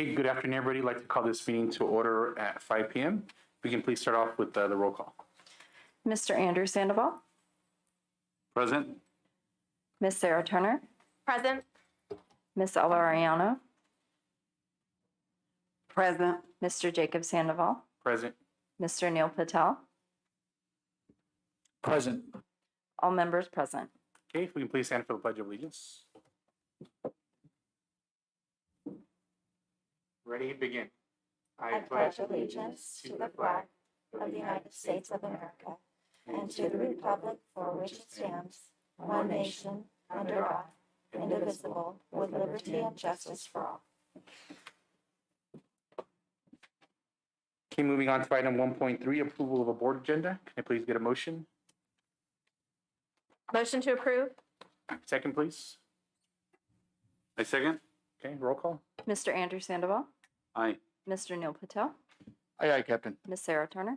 Okay, good afternoon, everybody. I'd like to call this meeting to order at 5 p.m. We can please start off with the roll call. Mr. Andrew Sandoval, Present. Miss Sarah Turner, Present. Miss Elva Ariano, Present. Mr. Jacob Sandoval, Present. Mr. Neil Patel, Present. all members present. Okay, if we can please stand for the Pledge of Allegiance. Ready, begin. I pledge allegiance to the flag of the United States of America and to the republic for which it stands, one nation, under God, indivisible, with liberty and justice for all. Okay, moving on to item 1.3, approval of a board agenda. Can I please get a motion? Motion to approve? Second, please. I second. Okay, roll call. Mr. Andrew Sandoval, Aye. Mr. Neil Patel, Aye, Captain. Miss Sarah Turner,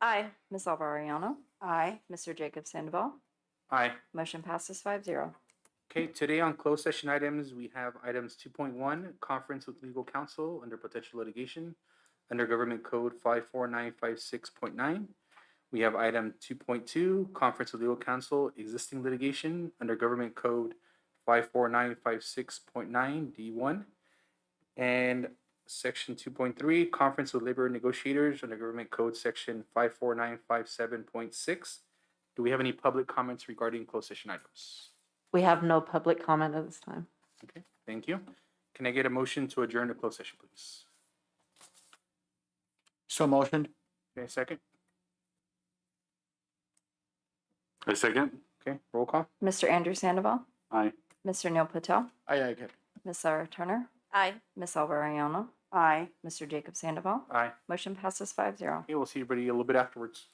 Aye. Miss Elva Ariano, Aye. Mr. Jacob Sandoval. Aye. Motion passes 5-0. Okay, today on closed session items, we have items 2.1, conference with legal counsel under potential litigation under Government Code 54956.9. We have item 2.2, conference with legal counsel, existing litigation under Government Code 54956.9 D1. And section 2.3, conference with labor negotiators under Government Code section 54957.6. Do we have any public comments regarding closed session items? We have no public comment at this time. Okay, thank you. Can I get a motion to adjourn to closed session, please? So motioned. Okay, second. A second. Okay, roll call. Mr. Andrew Sandoval, Aye. Mr. Neil Patel, Aye, Captain. Miss Sarah Turner, Aye. Miss Elva Ariano, Aye. Mr. Jacob Sandoval. Aye. Motion passes 5-0. Okay, we'll see everybody a little bit afterwards.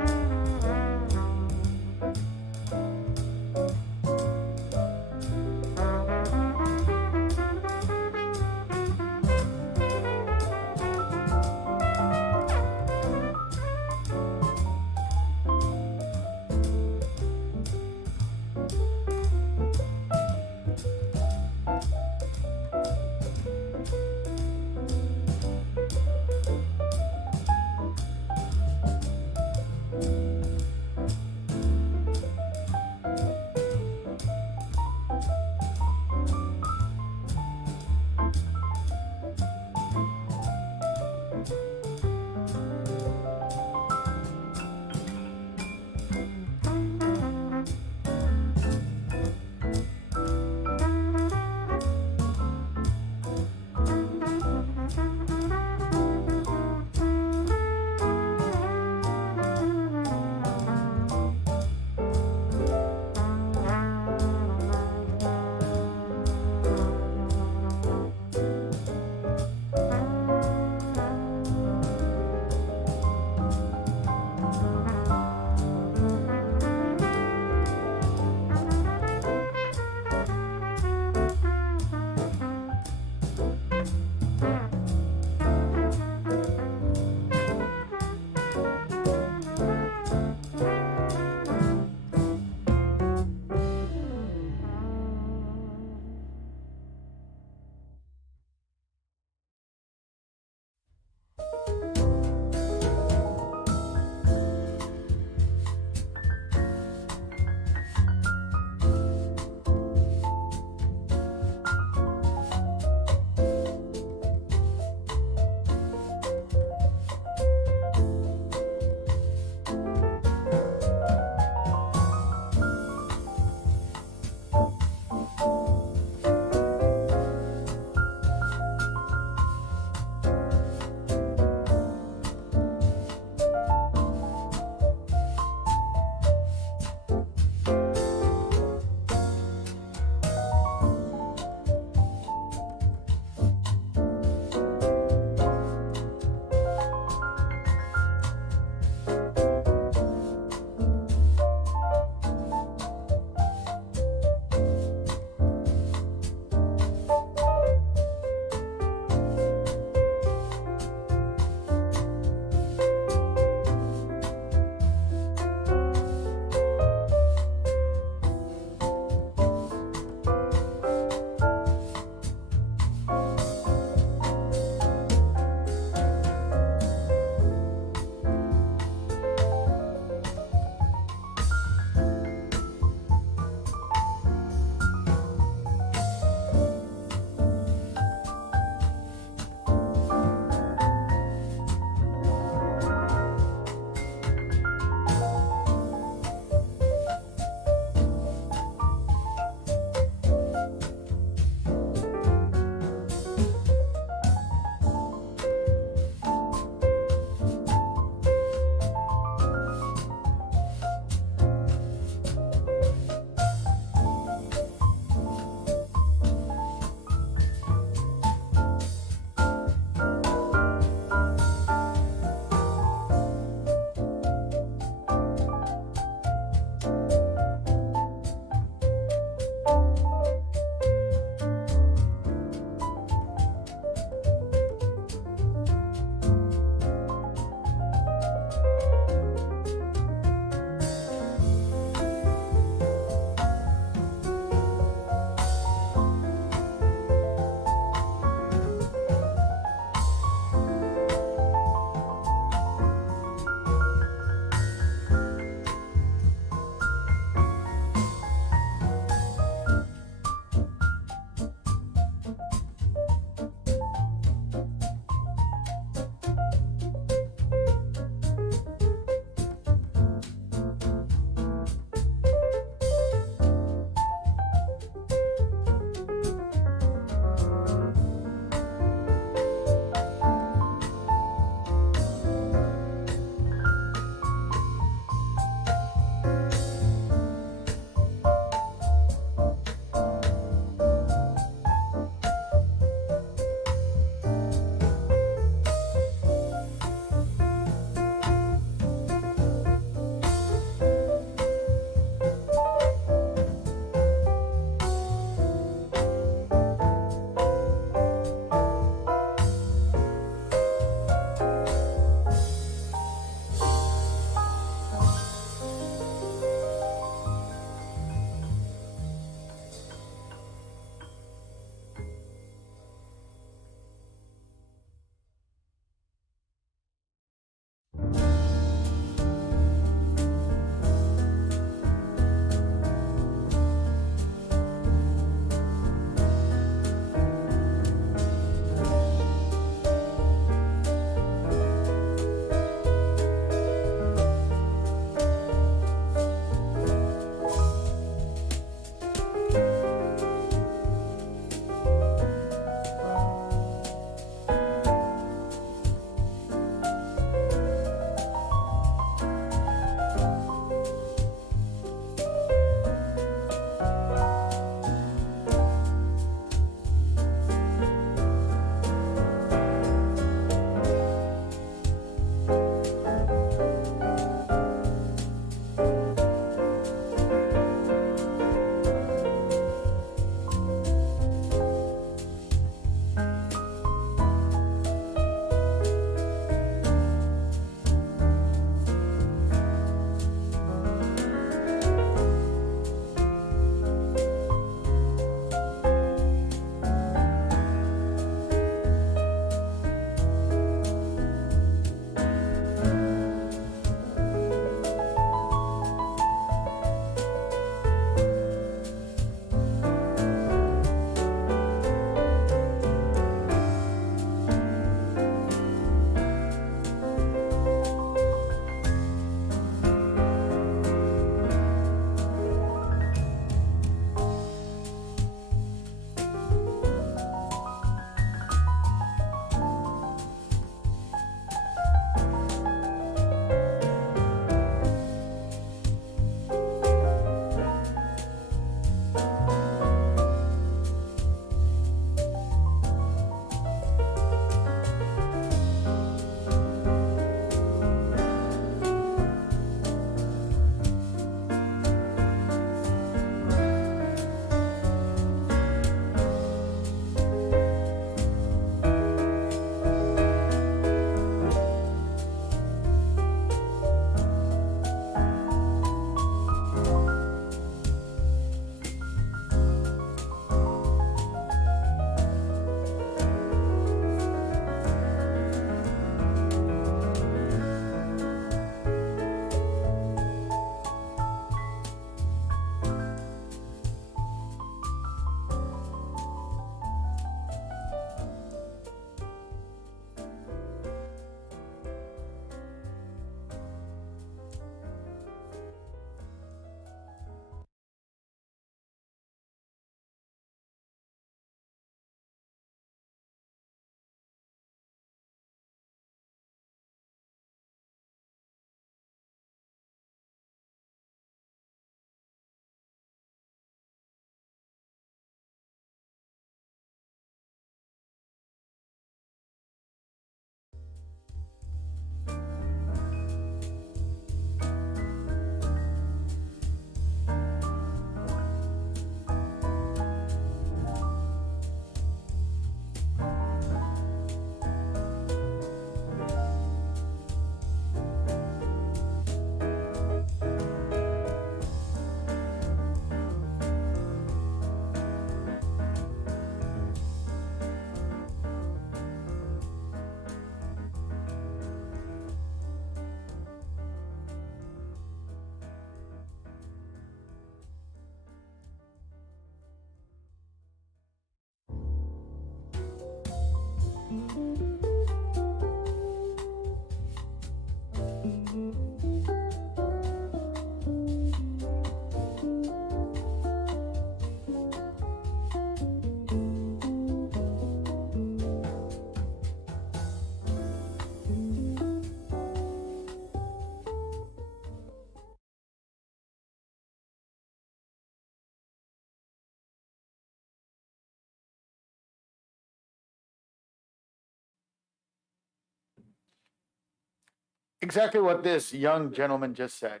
exactly what this young gentleman just said.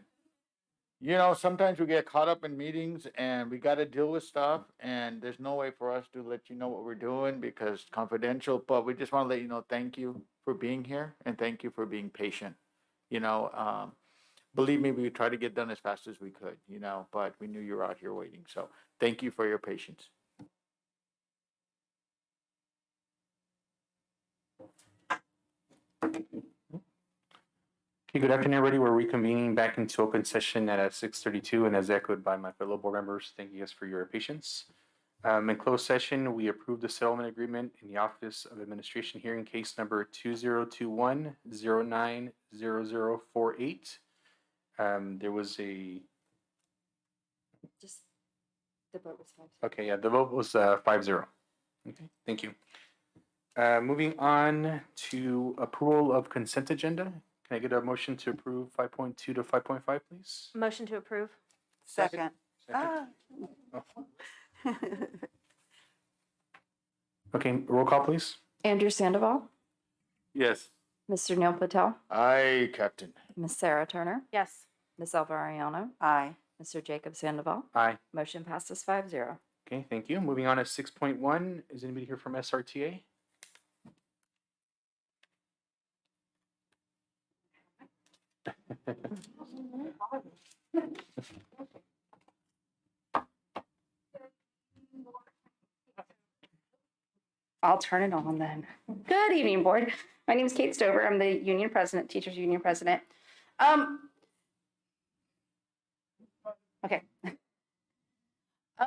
You know, sometimes we get caught up in meetings and we got to deal with stuff, and there's no way for us to let you know what we're doing because it's confidential. But we just want to let you know, thank you for being here and thank you for being patient. You know, believe me, we tried to get done as fast as we could, you know, but we knew you were out here waiting. So thank you for your patience. Okay, good afternoon, everybody. We're reconvening back into open session at 6:32, and as echoed by my fellow board members, thank you guys for your patience. In closed session, we approved the settlement agreement in the Office of Administration hearing case number 2021-090048. There was a, Just, the vote was 5-0. okay, yeah, the vote was 5-0. Okay, thank you. Moving on to approval of consent agenda. Can I get a motion to approve 5.2 to 5.5, please? Motion to approve. Second. Second. Okay, roll call, please. Andrew Sandoval, Yes. Mr. Neil Patel, Aye, Captain. Ms. Sarah Turner, Yes. Ms. Alvariano, Aye. Mr. Jacob Sandoval. Aye. Motion passes 5-0. Okay, thank you. Moving on to 6.1. Is anybody here from SRTA? I'll turn it on then. Good evening, board. My name is Kate Stover. I'm the union president, teachers union president. Okay.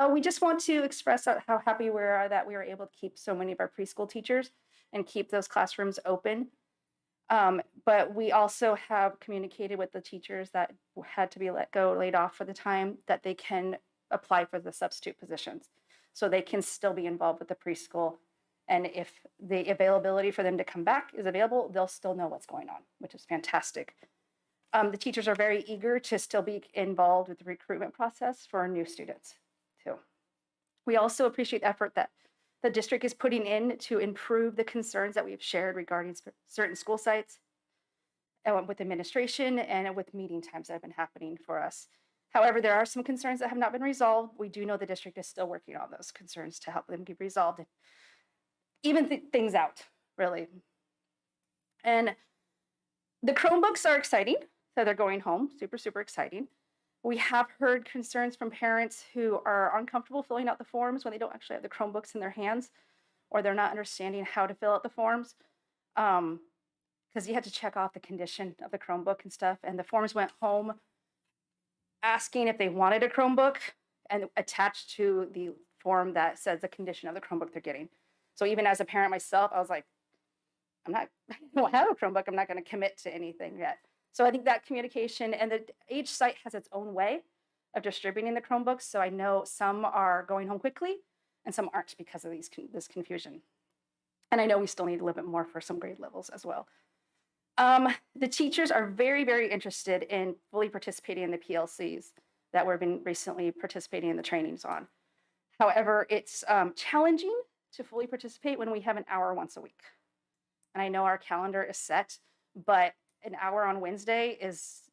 We just want to express how happy we are that we were able to keep so many of our preschool teachers and keep those classrooms open. But we also have communicated with the teachers that had to be laid off for the time, that they can apply for the substitute positions. So they can still be involved with the preschool. And if the availability for them to come back is available, they'll still know what's going on, which is fantastic. The teachers are very eager to still be involved with the recruitment process for our new students too. We also appreciate the effort that the district is putting in to improve the concerns that we've shared regarding certain school sites with administration and with meeting times that have been happening for us. However, there are some concerns that have not been resolved. We do know the district is still working on those concerns to help them get resolved and even things out, really. And the Chromebooks are exciting, so they're going home, super, super exciting. We have heard concerns from parents who are uncomfortable filling out the forms when they don't actually have the Chromebooks in their hands, or they're not understanding how to fill out the forms. Because you had to check off the condition of the Chromebook and stuff, and the forms went home asking if they wanted a Chromebook and attached to the form that says the condition of the Chromebook they're getting. So even as a parent myself, I was like, I don't have a Chromebook. I'm not going to commit to anything yet. So I think that communication, and each site has its own way of distributing the Chromebooks. So I know some are going home quickly and some aren't because of this confusion. And I know we still need a little bit more for some grade levels as well. The teachers are very, very interested in fully participating in the PLCs that we've been recently participating in the trainings on. However, it's challenging to fully participate when we have an hour once a week. And I know our calendar is set, but an hour on Wednesday is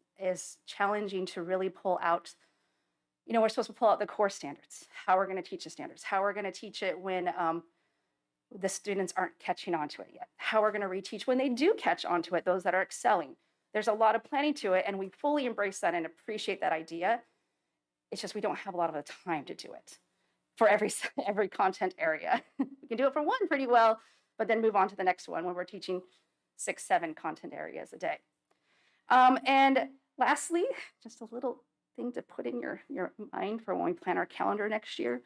challenging to really pull out. You know, we're supposed to pull out the core standards, how we're going to teach the standards, how we're going to teach it when the students aren't catching on to it yet, how we're going to reteach when they do catch on to it, those that are excelling. There's a lot of planning to it, and we fully embrace that and appreciate that idea. It's just we don't have a lot of the time to do it for every content area. We can do it for one pretty well, but then move on to the next one when we're teaching 6, 7 content areas a day. And lastly, just a little thing to put in your mind for when we plan our calendar next year,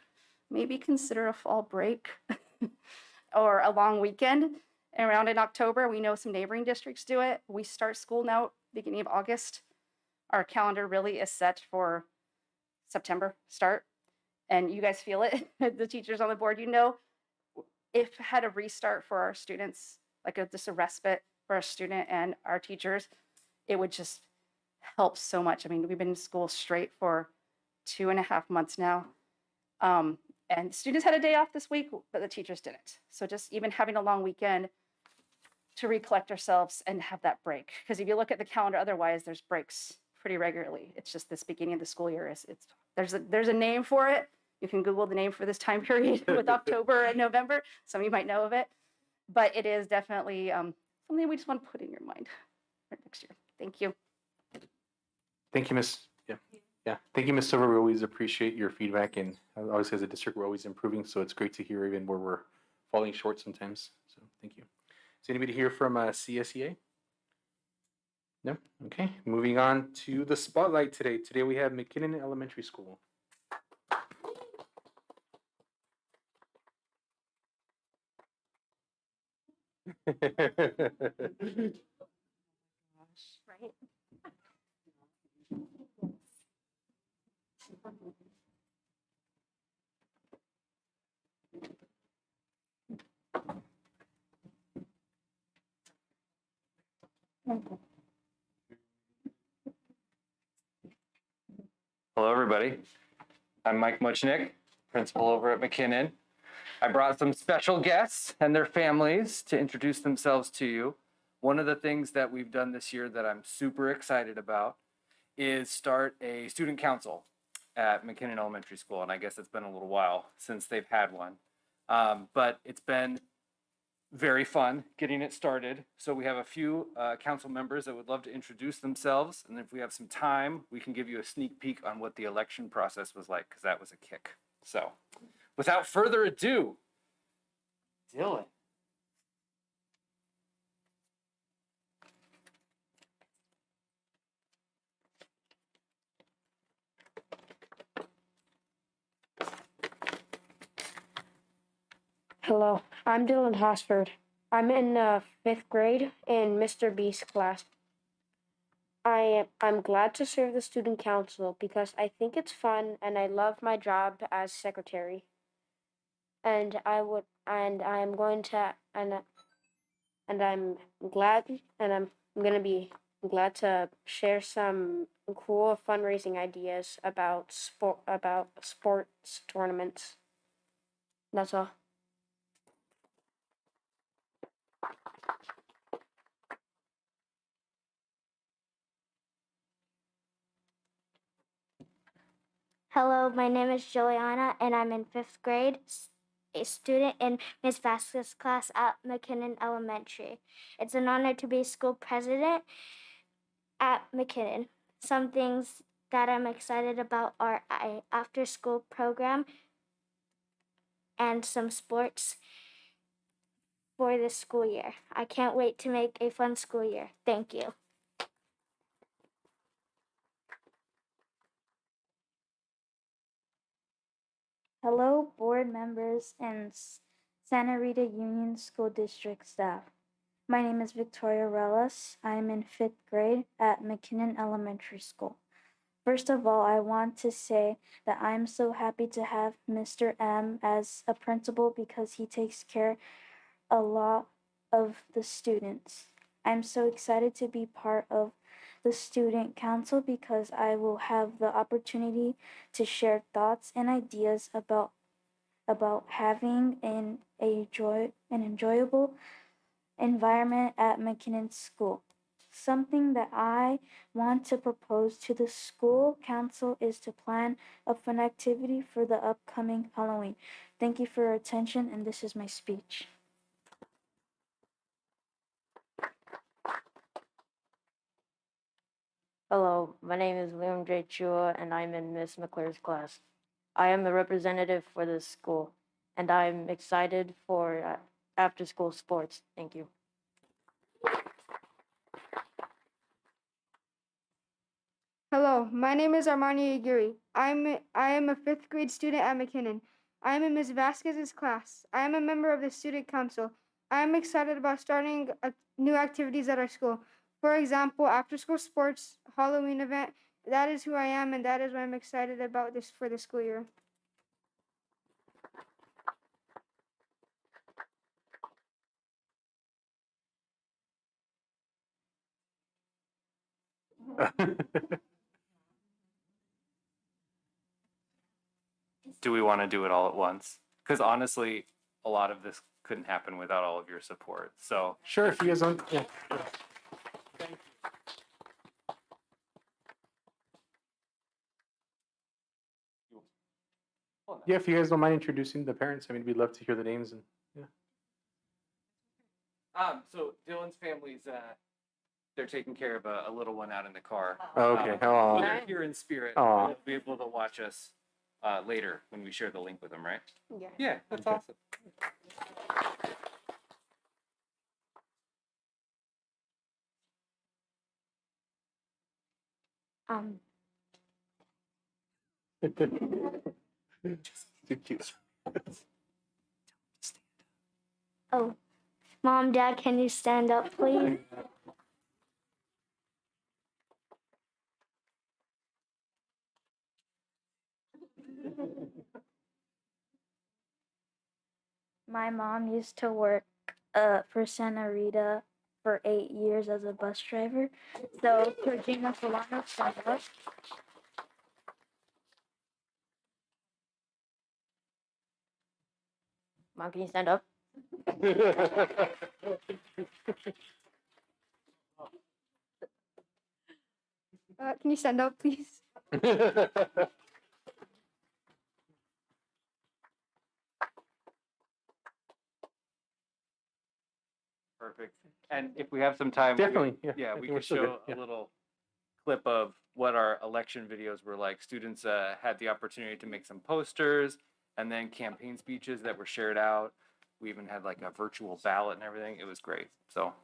maybe consider a fall break or a long weekend around in October. We know some neighboring districts do it. We start school now, beginning of August. Our calendar really is set for September start. And you guys feel it, the teachers on the board, you know, if had a restart for our students, like just a respite for our student and our teachers, it would just help so much. I mean, we've been in school straight for 2.5 months now. And students had a day off this week, but the teachers didn't. So just even having a long weekend to recollect ourselves and have that break. Because if you look at the calendar, otherwise there's breaks pretty regularly. It's just this beginning of the school year is there's a name for it. You can Google the name for this time period with October and November. Some of you might know of it, but it is definitely something we just want to put in your mind for next year. Thank you. Thank you, Miss. Yeah, yeah. Thank you, Miss Silver. We always appreciate your feedback, and obviously as a district, we're always improving. So it's great to hear even where we're falling short sometimes. So thank you. Is anybody here from CSEA? No. Okay. Moving on to the spotlight today. Today we have McKinnon Elementary School. Right. Hello, everybody. I'm Mike Muchnick, principal over at McKinnon. I brought some special guests and their families to introduce themselves to you. One of the things that we've done this year that I'm super excited about is start a student council at McKinnon Elementary School. And I guess it's been a little while since they've had one. But it's been very fun getting it started. So we have a few council members that would love to introduce themselves. And if we have some time, we can give you a sneak peek on what the election process was like, because that was a kick. So without further ado, Dylan. Hello, I'm Dylan Hosford. I'm in 5th grade in Mr. B's class. I'm glad to serve the student council because I think it's fun and I love my job as secretary. And I'm gonna be glad to share some cool fundraising ideas about sports tournaments. That's all. Hello, my name is Juliana, and I'm in 5th grade, a student in Ms. Vasquez's class at McKinnon Elementary. It's an honor to be school president at McKinnon. Some things that I'm excited about are an after-school program and some sports for this school year. I can't wait to make a fun school year. Thank you. Hello, board members and Santa Rita Union School District staff. My name is Victoria Relas. I am in 5th grade at McKinnon Elementary School. First of all, I want to say that I'm so happy to have Mr. M as a principal because he takes care a lot of the students. I'm so excited to be part of the student council because I will have the opportunity to share thoughts and ideas about having an enjoyable environment at McKinnon School. Something that I want to propose to the school council is to plan a fun activity for the upcoming Halloween. Thank you for your attention, and this is my speech. Hello, my name is Liam J. Chua, and I'm in Miss McClure's class. I am the representative for this school, and I'm excited for after-school sports. Thank you. Hello, my name is Armani Aguirre. I am a 5th grade student at McKinnon. I am in Ms. Vasquez's class. I am a member of the student council. I am excited about starting new activities at our school. For example, after-school sports, Halloween event. That is who I am, and that is what I'm excited about this for the school year. Do we want to do it all at once? Because honestly, a lot of this couldn't happen without all of your support. So Sure, if you guys don't, yeah. Yeah, if you guys don't mind introducing the parents, I mean, we'd love to hear the names and, yeah. So Dylan's family's they're taking care of a little one out in the car. Oh, okay. So Oh, they're here in spirit. Aw. They'll be able to watch us later when we share the link with them, right? Yeah. Yeah, that's Okay. awesome. Too cute. Oh, Mom, Dad, can you stand up, please? My mom used to work for Santa Rita for 8 years as a bus driver. So, Georgina Solano, stand up. Mom, can you stand up? Can you stand up, please? Perfect. And if we have some time, we- Definitely, yeah. I yeah, we think we're could still show good, yeah. a little clip of what our election videos were like. Students had the opportunity to make some posters and then campaign speeches that were shared out. We even had like a virtual ballot and everything. It was great. So.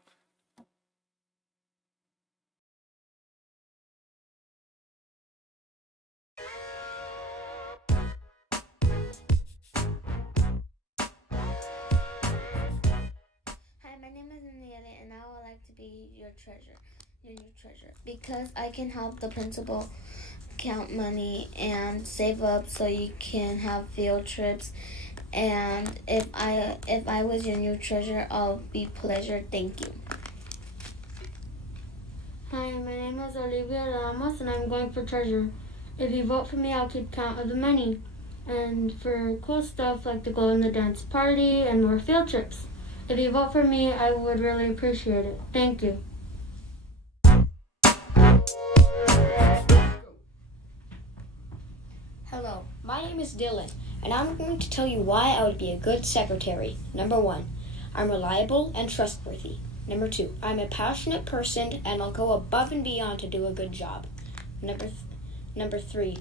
Hi, my name is Nayeli, and I would like to be your new treasure, because I can help the principal count money and save up so you can have field trips. And if I was your new treasure, I'll be pleasured. Thank you. Hi, my name is Olivia Ramos, and I'm going for treasure. If you vote for me, I'll keep count of the money, and for cool stuff like to go in the dance party and more field trips. If you vote for me, I would really appreciate it. Thank you. Hello, my name is Dylan, and I'm going to tell you why I would be a good secretary. Number 1, I'm reliable and trustworthy. Number 2, I'm a passionate person and I'll go above and beyond to do a good job. Number 3,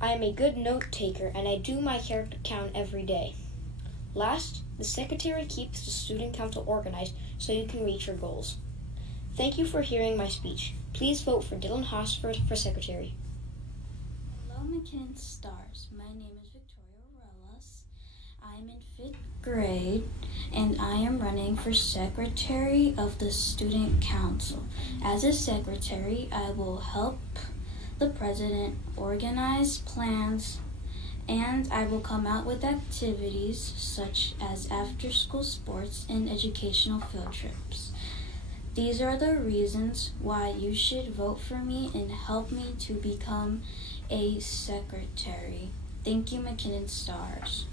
I am a good note taker and I do my character count every day. Last, the secretary keeps the student council organized so you can reach your goals. Thank you for hearing my speech. Please vote for Dylan Hosford for secretary. Hello, McKinnon Stars. My name is Victoria Relas. I'm in 5th grade, and I am running for secretary of the student council. As a secretary, I will help the president organize plans, and I will come out with activities such as after-school sports and educational field trips. These are the reasons why you should vote for me and help me to become a secretary. Thank you, McKinnon Stars.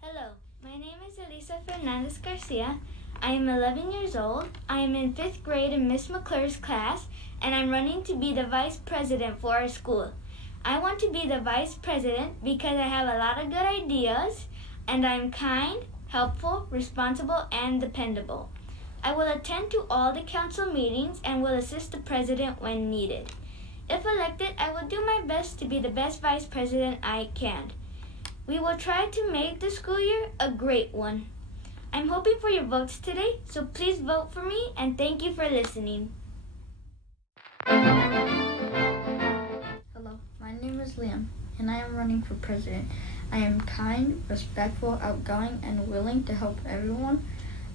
Hello, my name is Elisa Fernandez Garcia. I am 11 years old. I am in 5th grade in Miss McClure's class, and I'm running to be the vice president for our school. I want to be the vice president because I have a lot of good ideas, and I'm kind, helpful, responsible, and dependable. I will attend to all the council meetings and will assist the president when needed. If elected, I will do my best to be the best vice president I can. We will try to make the school year a great one. I'm hoping for your votes today, so please vote for me, and thank you for listening. Hello, my name is Liam, and I am running for president. I am kind, respectful, outgoing, and willing to help everyone.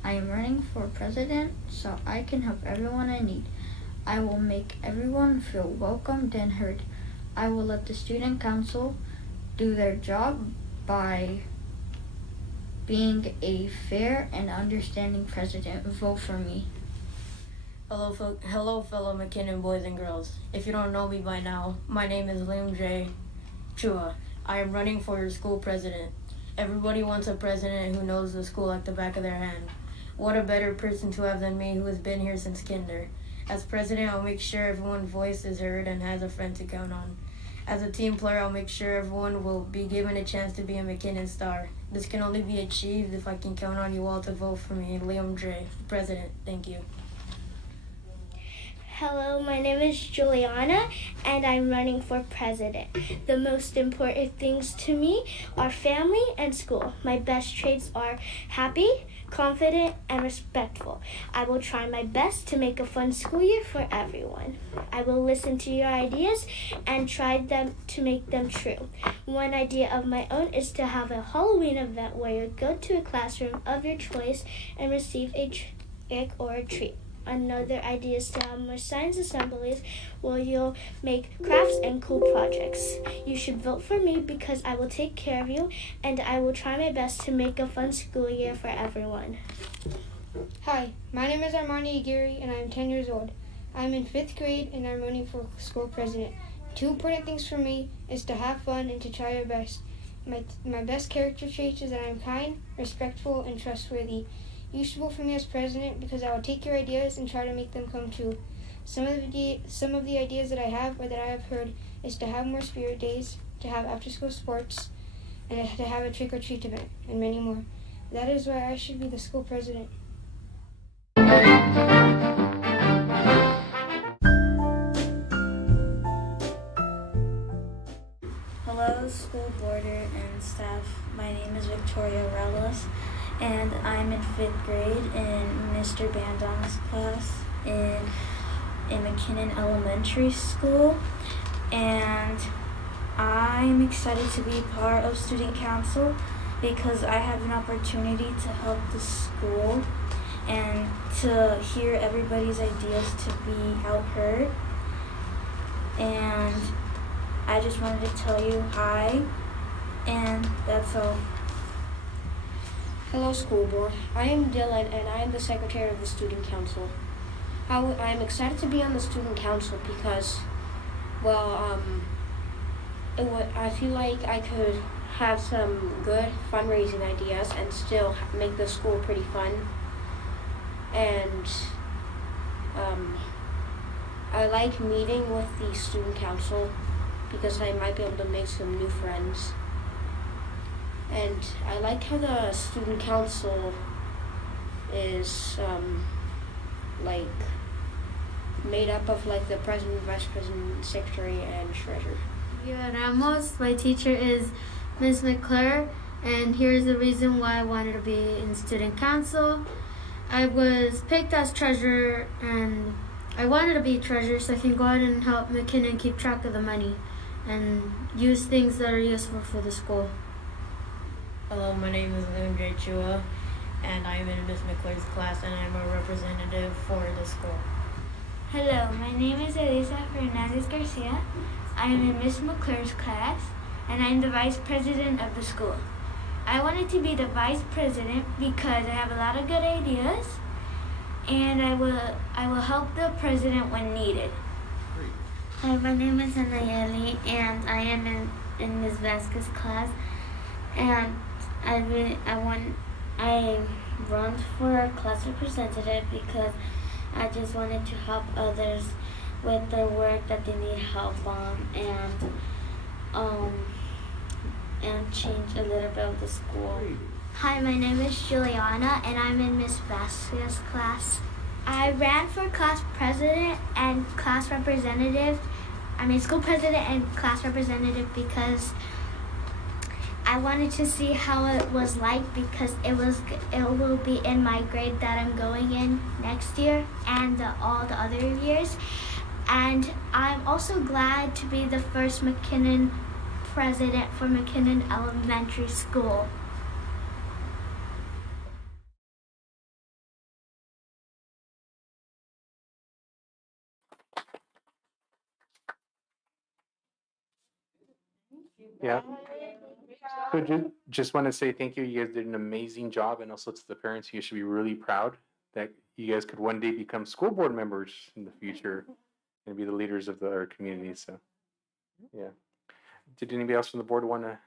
I am running for president so I can help everyone I need. I will make everyone feel welcomed and heard. I will let the student council do their job by being a fair and understanding president. Vote for me. Hello, fellow McKinnon boys and girls. If you don't know me by now, my name is Liam J. Chua. I am running for your school president. Everybody wants a president who knows the school like the back of their hand. What a better person to have than me, who has been here since kinder. As president, I'll make sure everyone's voice is heard and has a friend to count on. As a team player, I'll make sure everyone will be given a chance to be a McKinnon star. This can only be achieved if I can count on you all to vote for me, Liam J. President. Thank you. Hello, my name is Juliana, and I'm running for president. The most important things to me are family and school. My best traits are happy, confident, and respectful. I will try my best to make a fun school year for everyone. I will listen to your ideas and try them to make them true. One idea of my own is to have a Halloween event where you go to a classroom of your choice and receive a trick or a treat. Another idea is to have more science assemblies where you'll make crafts and cool projects. You should vote for me because I will take care of you and I will try my best to make a fun school year for everyone. Hi, my name is Armani Aguirre and I am 10 years old. I'm in 5th grade and I'm running for school president. Two important things for me is to have fun and to try your best. My best character traits is that I'm kind, respectful, and trustworthy. You should vote for me as president because I will take your ideas and try to make them come true. Some of the ideas that I have or that I have heard is to have more spirit days, to have after-school sports, and to have a trick-or-treat event, and many more. That is why I should be the school president. Hello, school boarder and staff. My name is Victoria Relis, and I'm in 5th grade in Mr. Bandong's class in McKinnon Elementary School. And I'm excited to be part of student council because I have an opportunity to help the school and to hear everybody's ideas to be out heard. And I just wanted to tell you hi, and that's all. Hello, school board. I am Dylan, and I am the secretary of the student council. I am excited to be on the student council because, I feel like I could have some good fundraising ideas and still make the school pretty fun. And I like meeting with the student council because I might be able to make some new friends. And I like how the student council is made up of the president, vice president, secretary, and treasurer. Yeah, Ramos. My teacher is Ms. McClure, and here's the reason why I wanted to be in student council. I was picked as treasurer, and I wanted to be treasurer so I can go out and help McKinnon keep track of the money and use things that are useful for the school. Hello, my name is Liam J. Chua, and I am in Miss McClure's class, and I'm a representative for the school. Hello, my name is Elisa Fernandez Garcia. I am in Miss McClure's class, and I'm the vice president of the school. I wanted to be the vice president because I have a lot of good ideas, and I will help the president when needed. Hi, my name is Anayeli, and I am in Ms. Vasquez's class, and I run for a class representative because I just wanted to help others with their work that they need help on, and change a little bit of the school. Hi, my name is Juliana, and I'm in Miss Vasquez's class. I ran for class president and class representative. School president and class representative because I wanted to see how it was like because it will be in my grade that I'm going in next year and all the other years. And I'm also glad to be the first McKinnon president for McKinnon Elementary School. Yeah. So just want to say thank you. You guys did an amazing job, and also to the parents, you should be really proud that you guys could one day become school board members in the future and be the leaders of our community. So, yeah. Did anybody else from the board want to?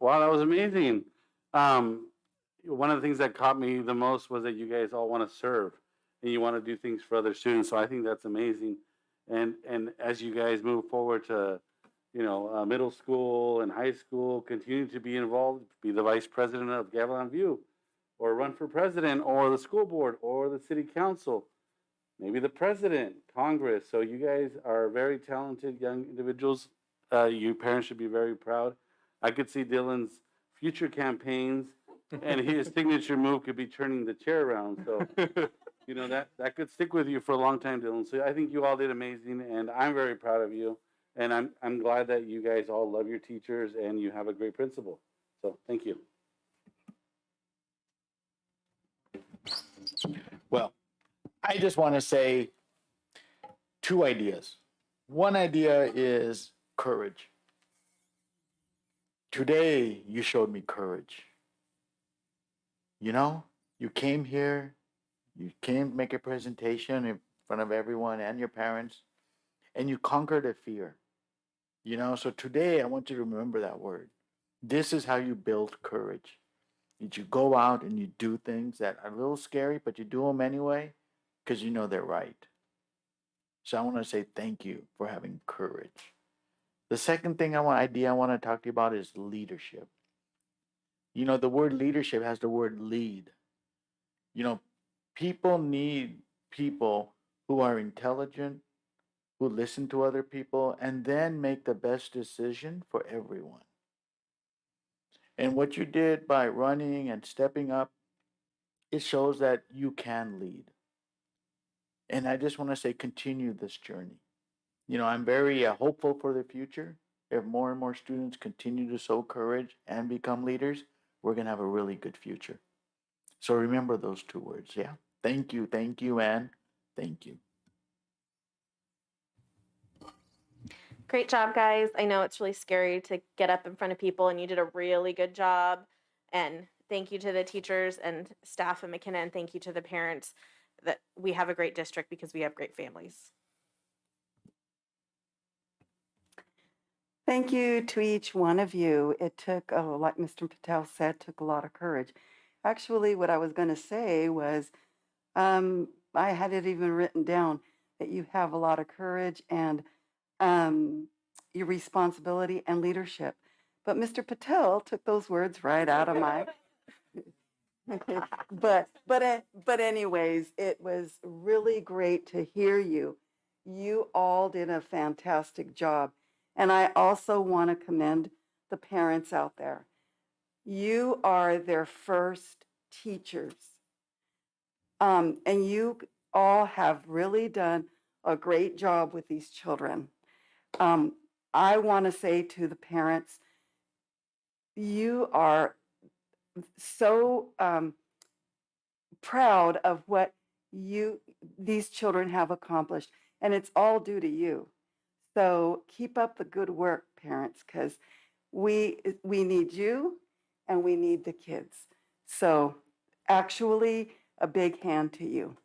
Wow, that was amazing. One of the things that caught me the most was that you guys all want to serve and you want to do things for other students. So I think that's amazing. And as you guys move forward to, middle school and high school, continue to be involved, be the vice president of Gavilan View, or run for president, or the school board, or the city council, maybe the president, Congress. So you guys are very talented young individuals. You parents should be very proud. I could see Dylan's future campaigns, and his signature move could be turning the chair around. So, that could stick with you for a long time, Dylan. So I think you all did amazing, and I'm very proud of you. And I'm glad that you guys all love your teachers and you have a great principal. So thank you. Well, I just want to say 2 ideas. One idea is courage. Today, you showed me courage. You came here, you came make a presentation in front of everyone and your parents, and you conquered a fear. So today I want you to remember that word. This is how you build courage. That you go out and you do things that are a little scary, but you do them anyway because you know they're right. So I want to say thank you for having courage. The second idea I want to talk to you about is leadership. The word leadership has the word lead. People need people who are intelligent, who listen to other people, and then make the best decision for everyone. And what you did by running and stepping up, it shows that you can lead. And I just want to say, continue this journey. I'm very hopeful for the future. If more and more students continue to show courage and become leaders, we're going to have a really good future. So remember those 2 words, yeah? Thank you, and thank you. Great job, guys. I know it's really scary to get up in front of people, and you did a really good job. And thank you to the teachers and staff at McKinnon. Thank you to the parents that we have a great district because we have great families. Thank you to each one of you. It took, like Mr. Patel said, took a lot of courage. Actually, what I was going to say was, I had it even written down that you have a lot of courage and your responsibility and leadership. But Mr. Patel took those words right out of my. But anyways, it was really great to hear you. You all did a fantastic job. And I also want to commend the parents out there. You are their first teachers. And you all have really done a great job with these children. I want to say to the parents, you are so proud of what these children have accomplished, and it's all due to you. So keep up the good work, parents, because we need you and we need the kids. So actually, a big hand to you.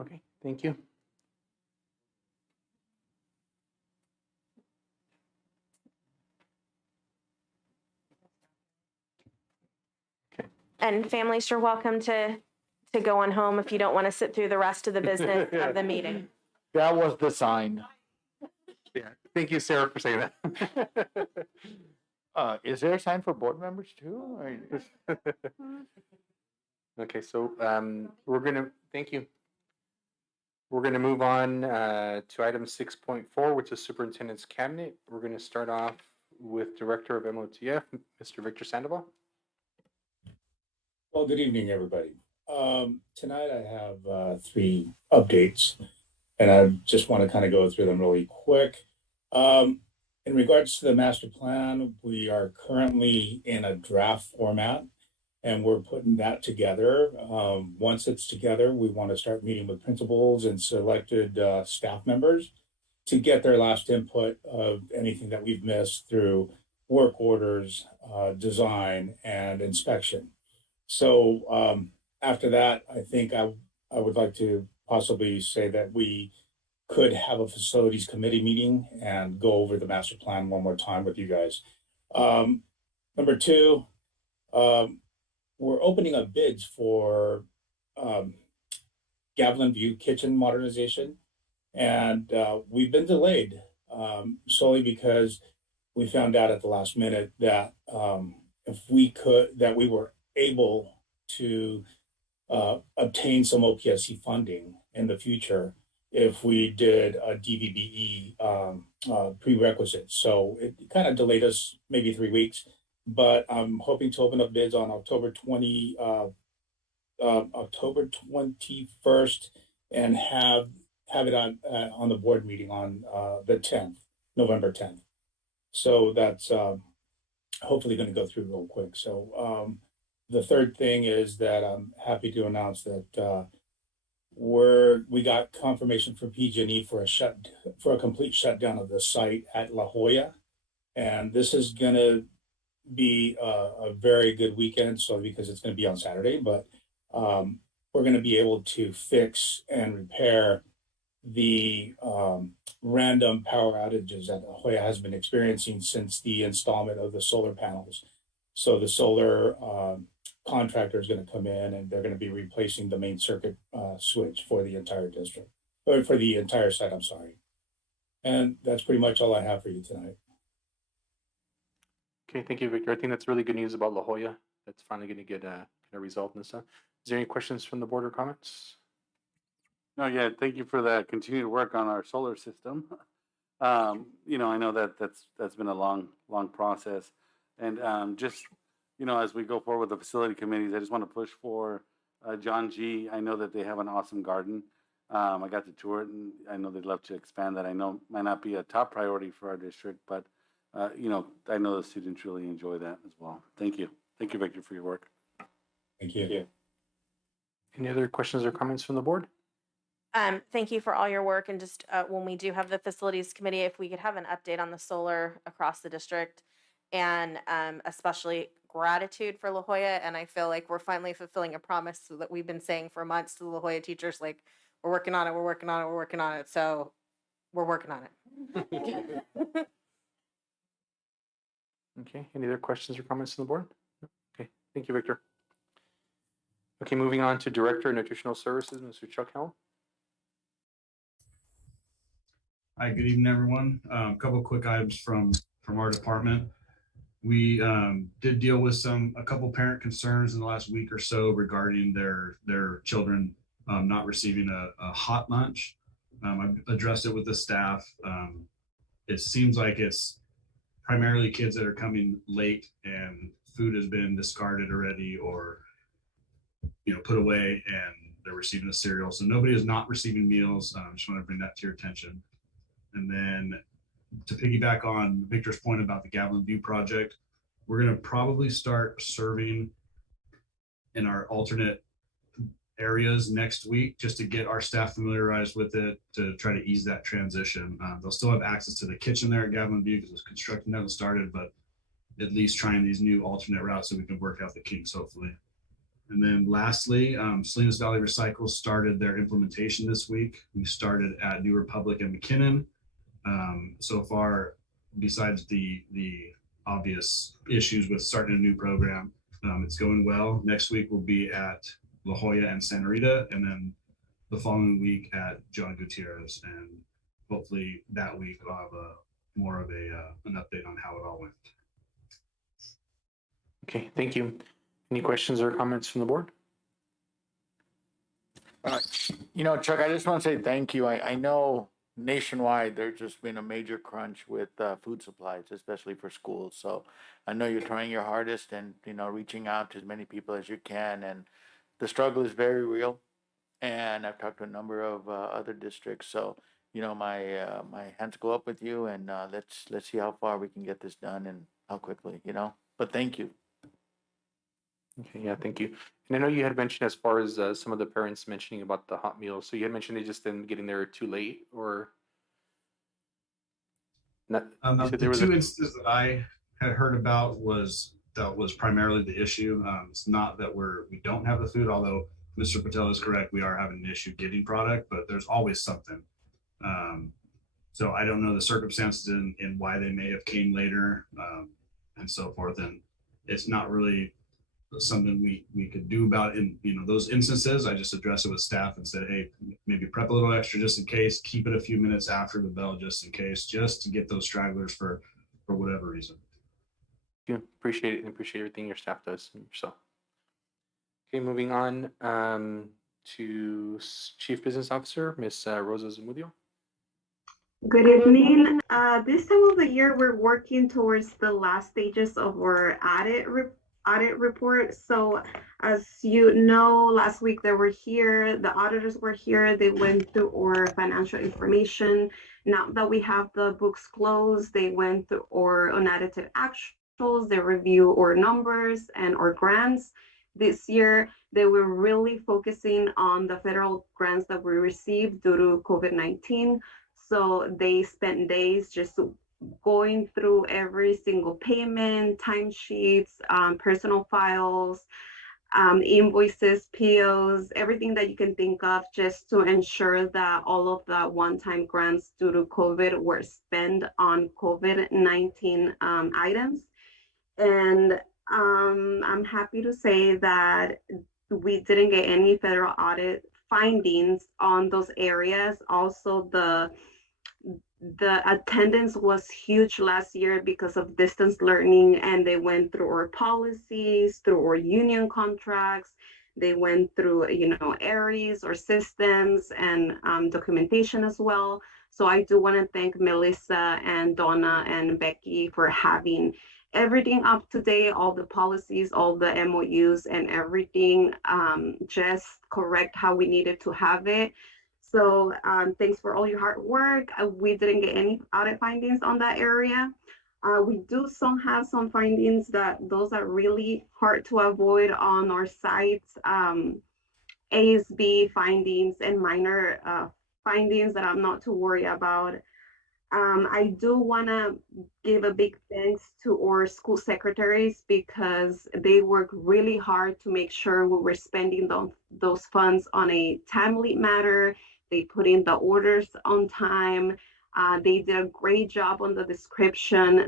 Okay, thank you. And families, you're welcome to go on home if you don't want to sit through the rest of the business of the meeting. That was the sign. Yeah, thank you, Sarah, for saying that. Is there a sign for board members too? Okay, so thank you. We're gonna move on to item 6.4, which is Superintendent's Cabinet. We're gonna start off with Director of MOTF, Mr. Victor Sandoval. Well, good evening, everybody. Tonight I have 3 updates, and I just want to kind of go through them really quick. In regards to the master plan, we are currently in a draft format, and we're putting that together. Once it's together, we want to start meeting with principals and selected staff members to get their last input of anything that we've missed through work orders, design, and inspection. So after that, I think I would like to possibly say that we could have a facilities committee meeting and go over the master plan one more time with you guys. Number two, we're opening up bids for Gavilan View kitchen modernization, and we've been delayed solely because we found out at the last minute that that we were able to obtain some OPSC funding in the future if we did a DVBE prerequisite. So it kind of delayed us maybe 3 weeks, but I'm hoping to open up bids on October 21st and have it on the board meeting on the 10th, November 10th. So that's hopefully going to go through real quick. So the third thing is that I'm happy to announce that we got confirmation from PG&E for a complete shutdown of the site at La Jolla, and this is going to be a very good weekend. So because it's going to be on Saturday, but we're going to be able to fix and repair the random power outages that La Jolla has been experiencing since the installment of the solar panels. So the solar contractor is going to come in and they're going to be replacing the main circuit switch for the entire district, or for the entire site, I'm sorry. And that's pretty much all I have for you tonight. Okay, thank you, Victor. I think that's really good news about La Jolla. That's finally going to get a result and stuff. Is there any questions from the board or comments? No, yeah, thank you for that continued work on our solar system. You know, I know that's been a long process, and just, you know, as we go forward with the facility committees, I just want to push for John G. I know that they have an awesome garden. I got to tour it, and I know they'd love to expand that. I know it might not be a top priority for our district, but you know, I know the students really enjoy that as well. Thank you, Victor, for your work. Thank you. Any other questions or comments from the board? Thank you for all your work, and just when we do have the facilities committee, if we could have an update on the solar across the district, and especially gratitude for La Jolla. And I feel like we're finally fulfilling a promise that we've been saying for months to the La Jolla teachers, like, we're working on it, we're working on it, we're working on it. So we're working on it. Okay, any other questions or comments from the board? Okay, thank you, Victor. Okay, moving on to Director of Nutritional Services, Mr. Chuck Helm. Hi, good evening, everyone. A couple of quick items from our department. We did deal with a couple parent concerns in the last week or so regarding their children not receiving a hot lunch. I've addressed it with the staff. It seems like it's primarily kids that are coming late and food has been discarded already or, you know, put away, and they're receiving a cereal. So nobody is not receiving meals. I just want to bring that to your attention. And then to piggyback on Victor's point about the Gavilan View project, we're going to probably start serving in our alternate areas next week just to get our staff familiarized with it, to try to ease that transition. They'll still have access to the kitchen there at Gavilan View because construction hasn't started, but at least trying these new alternate routes so we can work out the kinks hopefully. And then lastly, Salinas Valley Recycle started their implementation this week. We started at New Republic and McKinnon. So far, besides the obvious issues with starting a new program, it's going well. Next week we'll be at La Jolla and Santa Rita, and then the following week at John Gutierrez, and hopefully that week we'll have more of an update on how it all went. Okay, thank you. Any questions or comments from the board? You know, Chuck, I just want to say thank you. I know nationwide there's just been a major crunch with food supplies, especially for schools. So I know you're trying your hardest and, you know, reaching out to as many people as you can. And the struggle is very real. And I've talked to a number of other districts. So, you know, my hands go up with you, and let's see how far we can get this done and how quickly, you know. But thank you. Okay, yeah, thank you. And I know you had mentioned as far as some of the parents mentioning about the hot meals. So you had mentioned they just didn't getting there too late, or? Not, you said The there was two a, instances that I had heard about was primarily the issue. It's not that we don't have the food, although Mr. Patel is correct. We are having an issue getting product, but there's always something. So I don't know the circumstances in why they may have came later, and so forth. And it's not really something we could do about in those instances. I just addressed it with staff and said, hey, maybe prep a little extra just in case, keep it a few minutes after the bell just in case, just to get those stragglers for whatever reason. you appreciate it and appreciate everything your staff does and yourself. Okay, moving on to Chief Business Officer, Ms. Rosa Zamudio. Good evening. This time of the year, we're working towards the last stages of our audit report. So as you know, last week they were here, the auditors were here, they went through our financial information. Now that we have the books closed, they went through our unaudited actuals, they review our numbers and our grants. This year, they were really focusing on the federal grants that we received due to COVID-19. So they spent days just going through every single payment, timesheets, personal files, invoices, POs, everything that you can think of, just to ensure that all of the one-time grants due to COVID were spent on COVID-19 items. And I'm happy to say that we didn't get any federal audit findings on those areas. Also, the attendance was huge last year because of distance learning, and they went through our policies, through our union contracts. They went through, areas or systems and documentation as well. So I do want to thank Melissa and Donna and Becky for having everything up to date, all the policies, all the MOUs and everything just correct how we needed to have it. So thanks for all your hard work. We didn't get any audit findings on that area. We do have some findings that those are really hard to avoid on our sites. ASB findings and minor findings that I'm not too worried about. I do want to give a big thanks to our school secretaries because they work really hard to make sure we were spending those funds on a timely manner. They put in the orders on time. They did a great job on the description,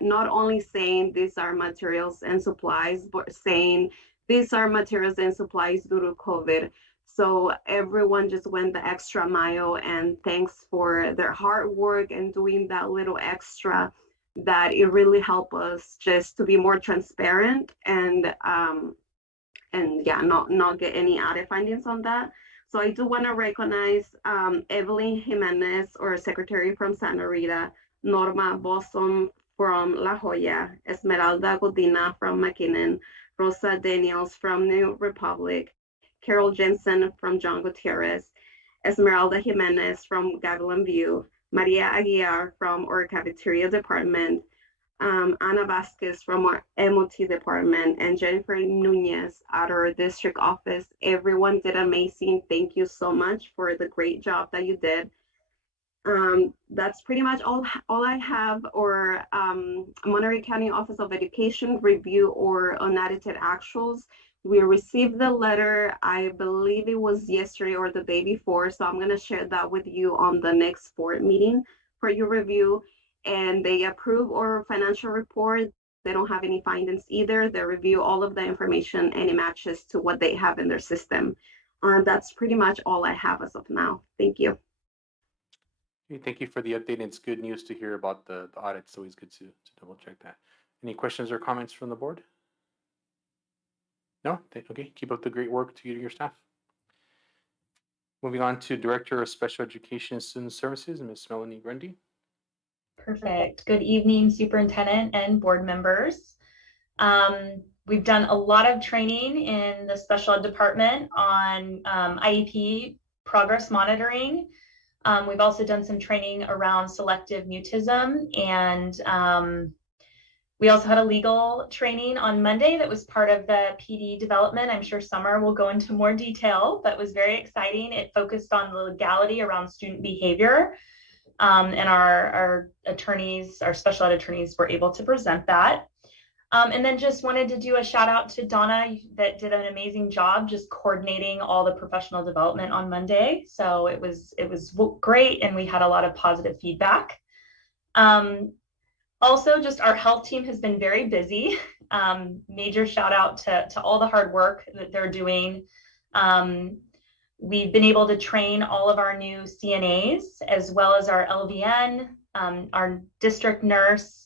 not only saying these are materials and supplies, but saying these are materials and supplies due to COVID. So everyone just went the extra mile, and thanks for their hard work and doing that little extra, that it really helped us just to be more transparent and not get any audit findings on that. So I do want to recognize Evelyn Jimenez, our secretary from Santa Rita, Norma Bosom from La Jolla, Esmeralda Godina from McKinnon, Rosa Daniels from New Republic, Carol Jensen from John Gutierrez, Esmeralda Jimenez from Gavilan View, Maria Aguiar from our cafeteria department, Ana Vasquez from our MOT department, and Jennifer Nunez at our district office. Everyone did amazing. Thank you so much for the great job that you did. That's pretty much all I have. Or Monterey County Office of Education review or unaudited actuals. We received the letter, I believe it was yesterday or the day before, so I'm going to share that with you on the next board meeting for your review. And they approve our financial report. They don't have any findings either. They review all of the information and it matches to what they have in their system. That's pretty much all I have as of now. Thank you. Okay, thank you for the update. It's good news to hear about the audit. It's always good to double check that. Any questions or comments from the board? No? Okay, keep up the great work to you and your staff. Moving on to Director of Special Education and Student Services, Ms. Melanie Grundy. Perfect. Good evening, Superintendent and board members. We've done a lot of training in the special ed department on IEP progress monitoring. We've also done some training around selective mutism, and we also had a legal training on Monday that was part of the PD development. I'm sure Summer will go into more detail, but was very exciting. It focused on the legality around student behavior. And our attorneys, our special ed attorneys, were able to present that. And then just wanted to do a shout out to Donna that did an amazing job just coordinating all the professional development on Monday. So it was great, and we had a lot of positive feedback. Also, just our health team has been very busy. Major shout out to all the hard work that they're doing. We've been able to train all of our new CNAs as well as our LVN, our district nurse.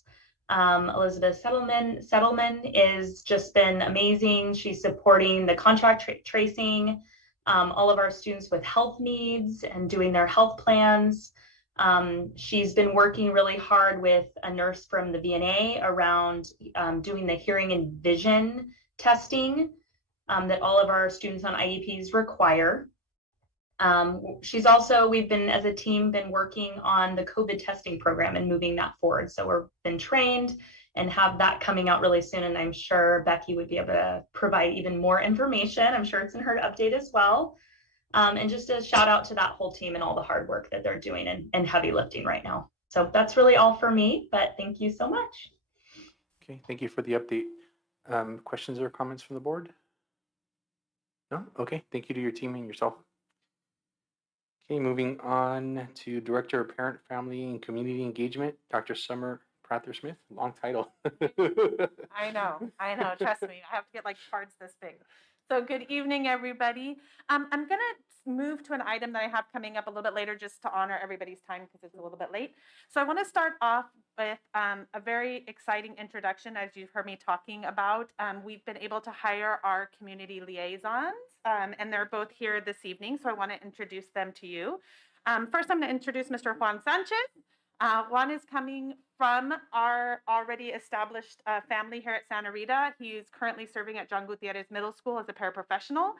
Elizabeth Settleman is just been amazing. She's supporting the contract tracing, all of our students with health needs and doing their health plans. She's been working really hard with a nurse from the VNA around doing the hearing and vision testing that all of our students on IEPs require. We've been, as a team, been working on the COVID testing program and moving that forward. So we've been trained and have that coming out really soon. And I'm sure Becky would be able to provide even more information. I'm sure it's in her update as well. And just a shout out to that whole team and all the hard work that they're doing and heavy lifting right now. So that's really all for me, but thank you so much. Okay, thank you for the update. Questions or comments from the board? No? Okay, thank you to your team and yourself. Okay, moving on to Director of Parent, Family, and Community Engagement, Dr. Summer Prather-Smith. Long title. I know. Trust me, I have to get like cards this big. So good evening, everybody. I'm going to move to an item that I have coming up a little bit later just to honor everybody's time because it's a little bit late. So I want to start off with a very exciting introduction, as you've heard me talking about. We've been able to hire our community liaisons, and they're both here this evening, so I want to introduce them to you. First, I'm going to introduce Mr. Juan Sanchez. Juan is coming from our already established family here at Santa Rita. He is currently serving at John Gutierrez Middle School as a paraprofessional.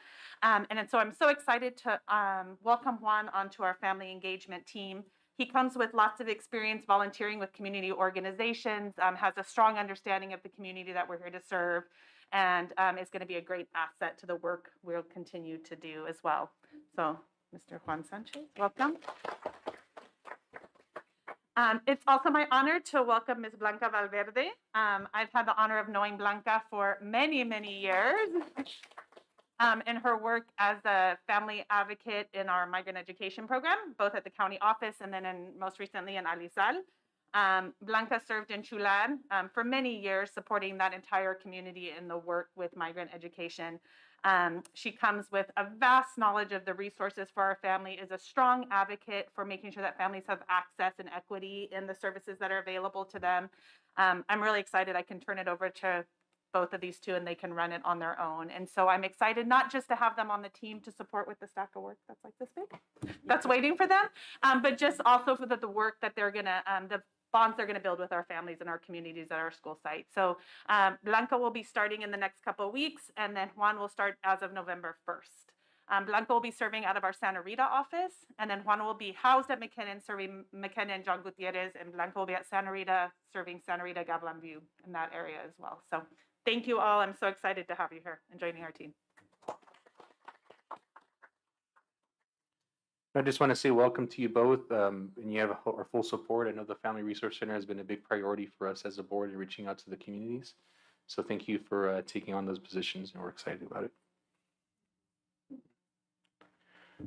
And so I'm so excited to welcome Juan onto our family engagement team. He comes with lots of experience volunteering with community organizations, has a strong understanding of the community that we're here to serve, and is going to be a great asset to the work we'll continue to do as well. So, Mr. Juan Sanchez, welcome. It's also my honor to welcome Ms. Blanca Valverde. I've had the honor of knowing Blanca for many, many years in her work as a family advocate in our migrant education program, both at the county office and then most recently in Alizal. Blanca served in Chulan for many years, supporting that entire community in the work with migrant education. She comes with a vast knowledge of the resources for our family, is a strong advocate for making sure that families have access and equity in the services that are available to them. I'm really excited I can turn it over to both of these two and they can run it on their own. And so I'm excited not just to have them on the team to support with the stack of work that's like this big, that's waiting for them, but just also for the work that they're gonna, the bonds they're going to build with our families and our communities at our school site. So Blanca will be starting in the next couple of weeks, and then Juan will start as of November 1st. Blanca will be serving out of our Santa Rita office, and then Juan will be housed at McKinnon, serving McKinnon and John Gutierrez, and Blanca will be at Santa Rita, serving Santa Rita, Gavilan View in that area as well. So thank you all. I'm so excited to have you here and joining our team. I just want to say welcome to you both, and you have our full support. I know the Family Resource Center has been a big priority for us as a board in reaching out to the communities. So thank you for taking on those positions, and we're excited about it.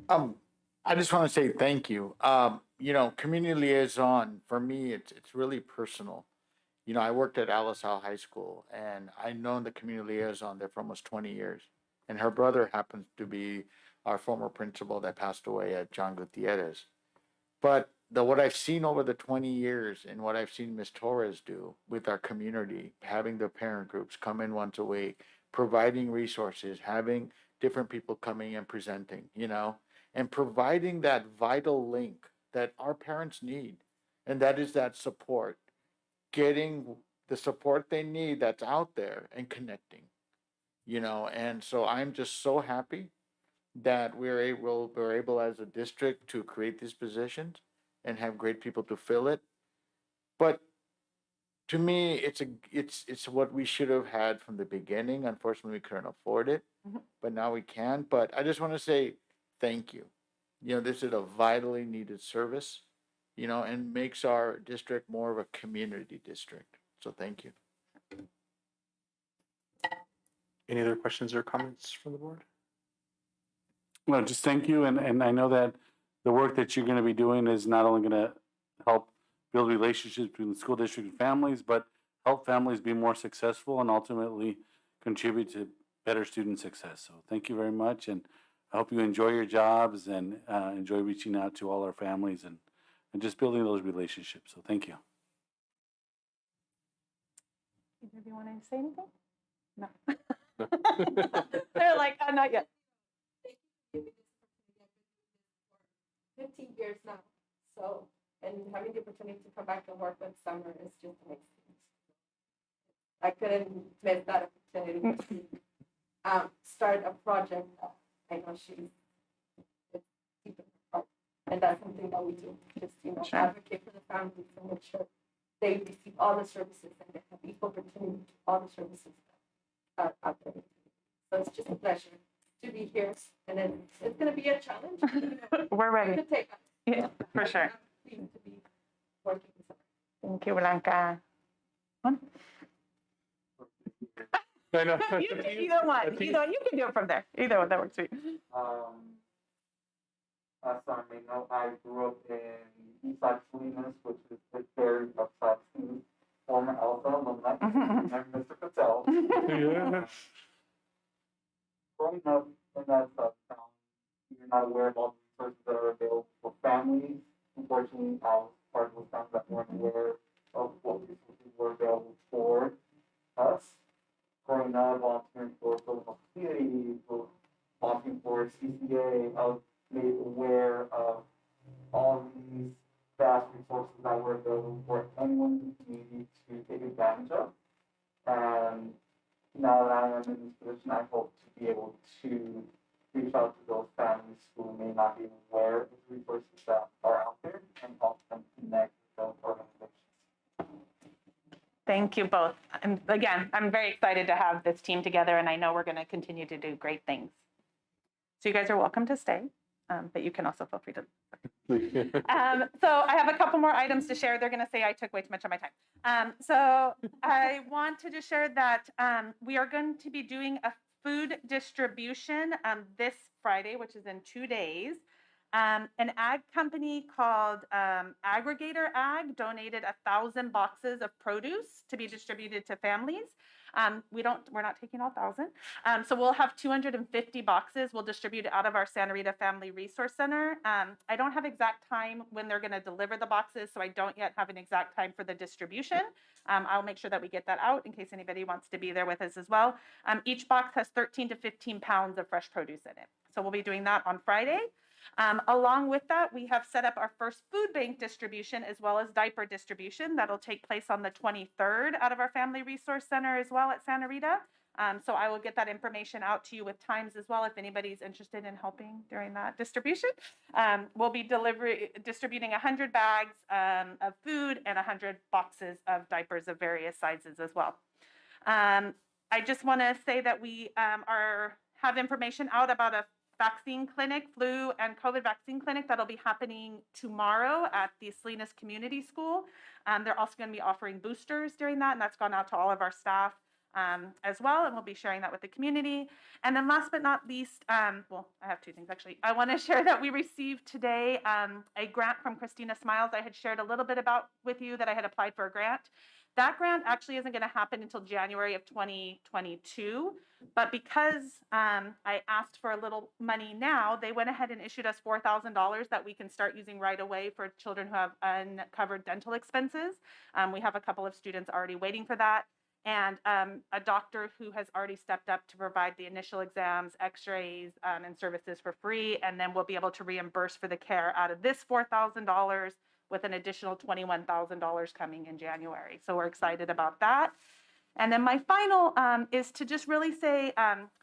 I just want to say thank you. Community liaison, for me, it's really personal. I worked at Alizal High School, and I've known the community liaison there for almost 20 years. And her brother happens to be our former principal that passed away at John Gutierrez. But what I've seen over the 20 years and what I've seen Ms. Torres do with our community, having the parent groups come in once a week, providing resources, having different people coming and presenting, and providing that vital link that our parents need. And that is that support, getting the support they need that's out there and connecting, and so I'm just so happy that we're able as a district to create these positions and have great people to fill it. But to me, it's what we should have had from the beginning. Unfortunately, we couldn't afford it, but now we can. But I just want to say thank you. This is a vitally needed service, you know, and makes our district more of a community district. So thank you. Any other questions or comments from the board? Well, just thank you, and I know that the work that you're gonna be doing is not only gonna help build relationships between the school district and families, but help families be more successful and ultimately contribute to better student success. So thank you very much, and I hope you enjoy your jobs and enjoy reaching out to all our families and just building those relationships. So thank you. Either of you want to say anything? No. They're like, oh, not yet. 15 years now. So, and having the opportunity to come back and work with Summer is just amazing. I couldn't miss that opportunity to start a project that I know she's deep in her heart. And that's something that we do, just, you know, advocate for the families and make sure they receive all the services and they have equal opportunity to all the services that are out there. So it's just a pleasure to be here, and then it's going to be a challenge. You know, We're ready. to take on. Yeah, for sure. I'm pleased to be working with her. Thank you, Blanca. One. I know. Either one. Either you can do it from there. Either one that works for you. As some may know, I grew up in Eastside Salinas, which is the very upside to former Alpha alumni, and Mr. Patel. Yeah. Growing up in that town, you're not aware of all the resources that are available for families. Unfortunately, I was part of those families that weren't aware of what resources were available for us. Growing up, volunteering for Philadelphia Community, volunteering for CCA, I was made aware of all these vast resources that were available for anyone in the community to take advantage of. And now that I am in this position, I hope to be able to reach out to those families who may not be aware of the resources that are out there and help them connect with those organizations. Thank you both. And again, I'm very excited to have this team together, and I know we're going to continue to do great things. So you guys are welcome to stay, but you can also feel free to. So I have a couple more items to share. They're going to say I took way too much of my time. So I want to just share that we are going to be doing a food distribution this Friday, which is in 2 days. An ag company called Aggregator Ag donated 1,000 boxes of produce to be distributed to families. We're not taking all 1,000. So we'll have 250 boxes. We'll distribute out of our Santa Rita Family Resource Center. I don't have exact time when they're going to deliver the boxes, so I don't yet have an exact time for the distribution. I'll make sure that we get that out in case anybody wants to be there with us as well. Each box has 13 to 15 pounds of fresh produce in it. So we'll be doing that on Friday. Along with that, we have set up our first food bank distribution as well as diaper distribution. That'll take place on the 23rd out of our Family Resource Center as well at Santa Rita. So I will get that information out to you with times as well if anybody's interested in helping during that distribution. We'll be distributing 100 bags of food and 100 boxes of diapers of various sizes as well. I just want to say that we have information out about a vaccine clinic, flu and COVID vaccine clinic that'll be happening tomorrow at the Salinas Community School. They're also going to be offering boosters during that, and that's gone out to all of our staff as well, and we'll be sharing that with the community. And then last but not least, well, I have two things actually. I want to share that we received today a grant from Christina Smiles. I had shared a little bit about with you that I had applied for a grant. That grant actually isn't going to happen until January of 2022, but because I asked for a little money now, they went ahead and issued us $4,000 that we can start using right away for children who have uncovered dental expenses. We have a couple of students already waiting for that, and a doctor who has already stepped up to provide the initial exams, x-rays, and services for free, and then we'll be able to reimburse for the care out of this $4,000 with an additional $21,000 coming in January. So we're excited about that. And then my final is to just really say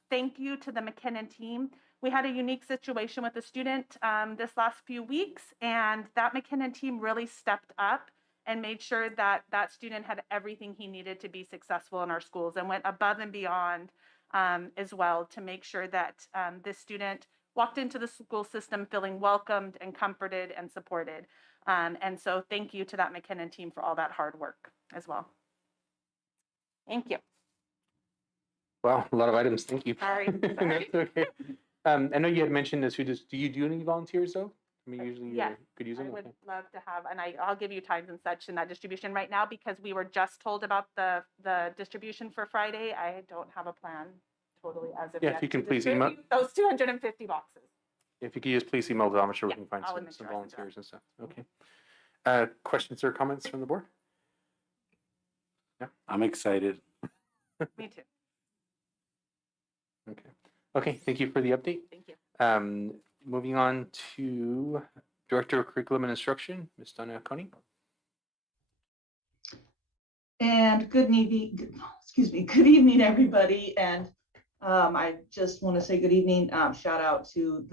thank you to the McKinnon team. We had a unique situation with a student this last few weeks, and that McKinnon team really stepped up and made sure that that student had everything he needed to be successful in our schools, and went above and beyond as well to make sure that this student walked into the school system feeling welcomed and comforted and supported. And so thank you to that McKinnon team for all that hard work as well. Thank you. Wow, a lot of items. Thank you. Sorry. That's okay. I know you had mentioned this. Do you do any volunteers though? I mean, usually Yes, you could use I them. would Okay. love to have, and I'll give you times and such in that distribution right now because we were just told about the distribution for Friday. I don't have a plan totally as of Yeah, yet. if you can to please email. distribute those 250 boxes. If you could just please email it, I'm sure we Yeah, can find I'll some make sure I send it out. volunteers and stuff. Okay. Questions or comments from the board? I'm excited. Me too. Okay. Okay, thank you for the update. Thank you. Moving on to Director of Curriculum and Instruction, Ms. Donna Coney. And good evening, good evening, everybody. And I just want to say good evening. Shout out to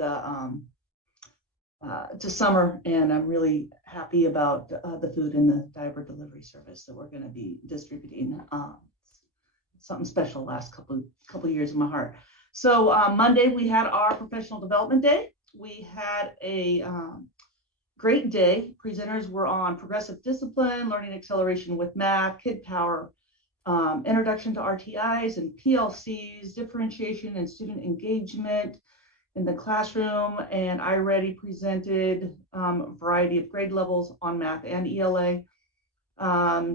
to Summer, and I'm really happy about the food and the diaper delivery service that we're going to be distributing. Something special last couple years in my heart. So Monday we had our professional development day. We had a great day. Presenters were on progressive discipline, learning acceleration with math, kid power, introduction to RTIs and PLCs, differentiation and student engagement in the classroom. And iReady presented a variety of grade levels on math and ELA.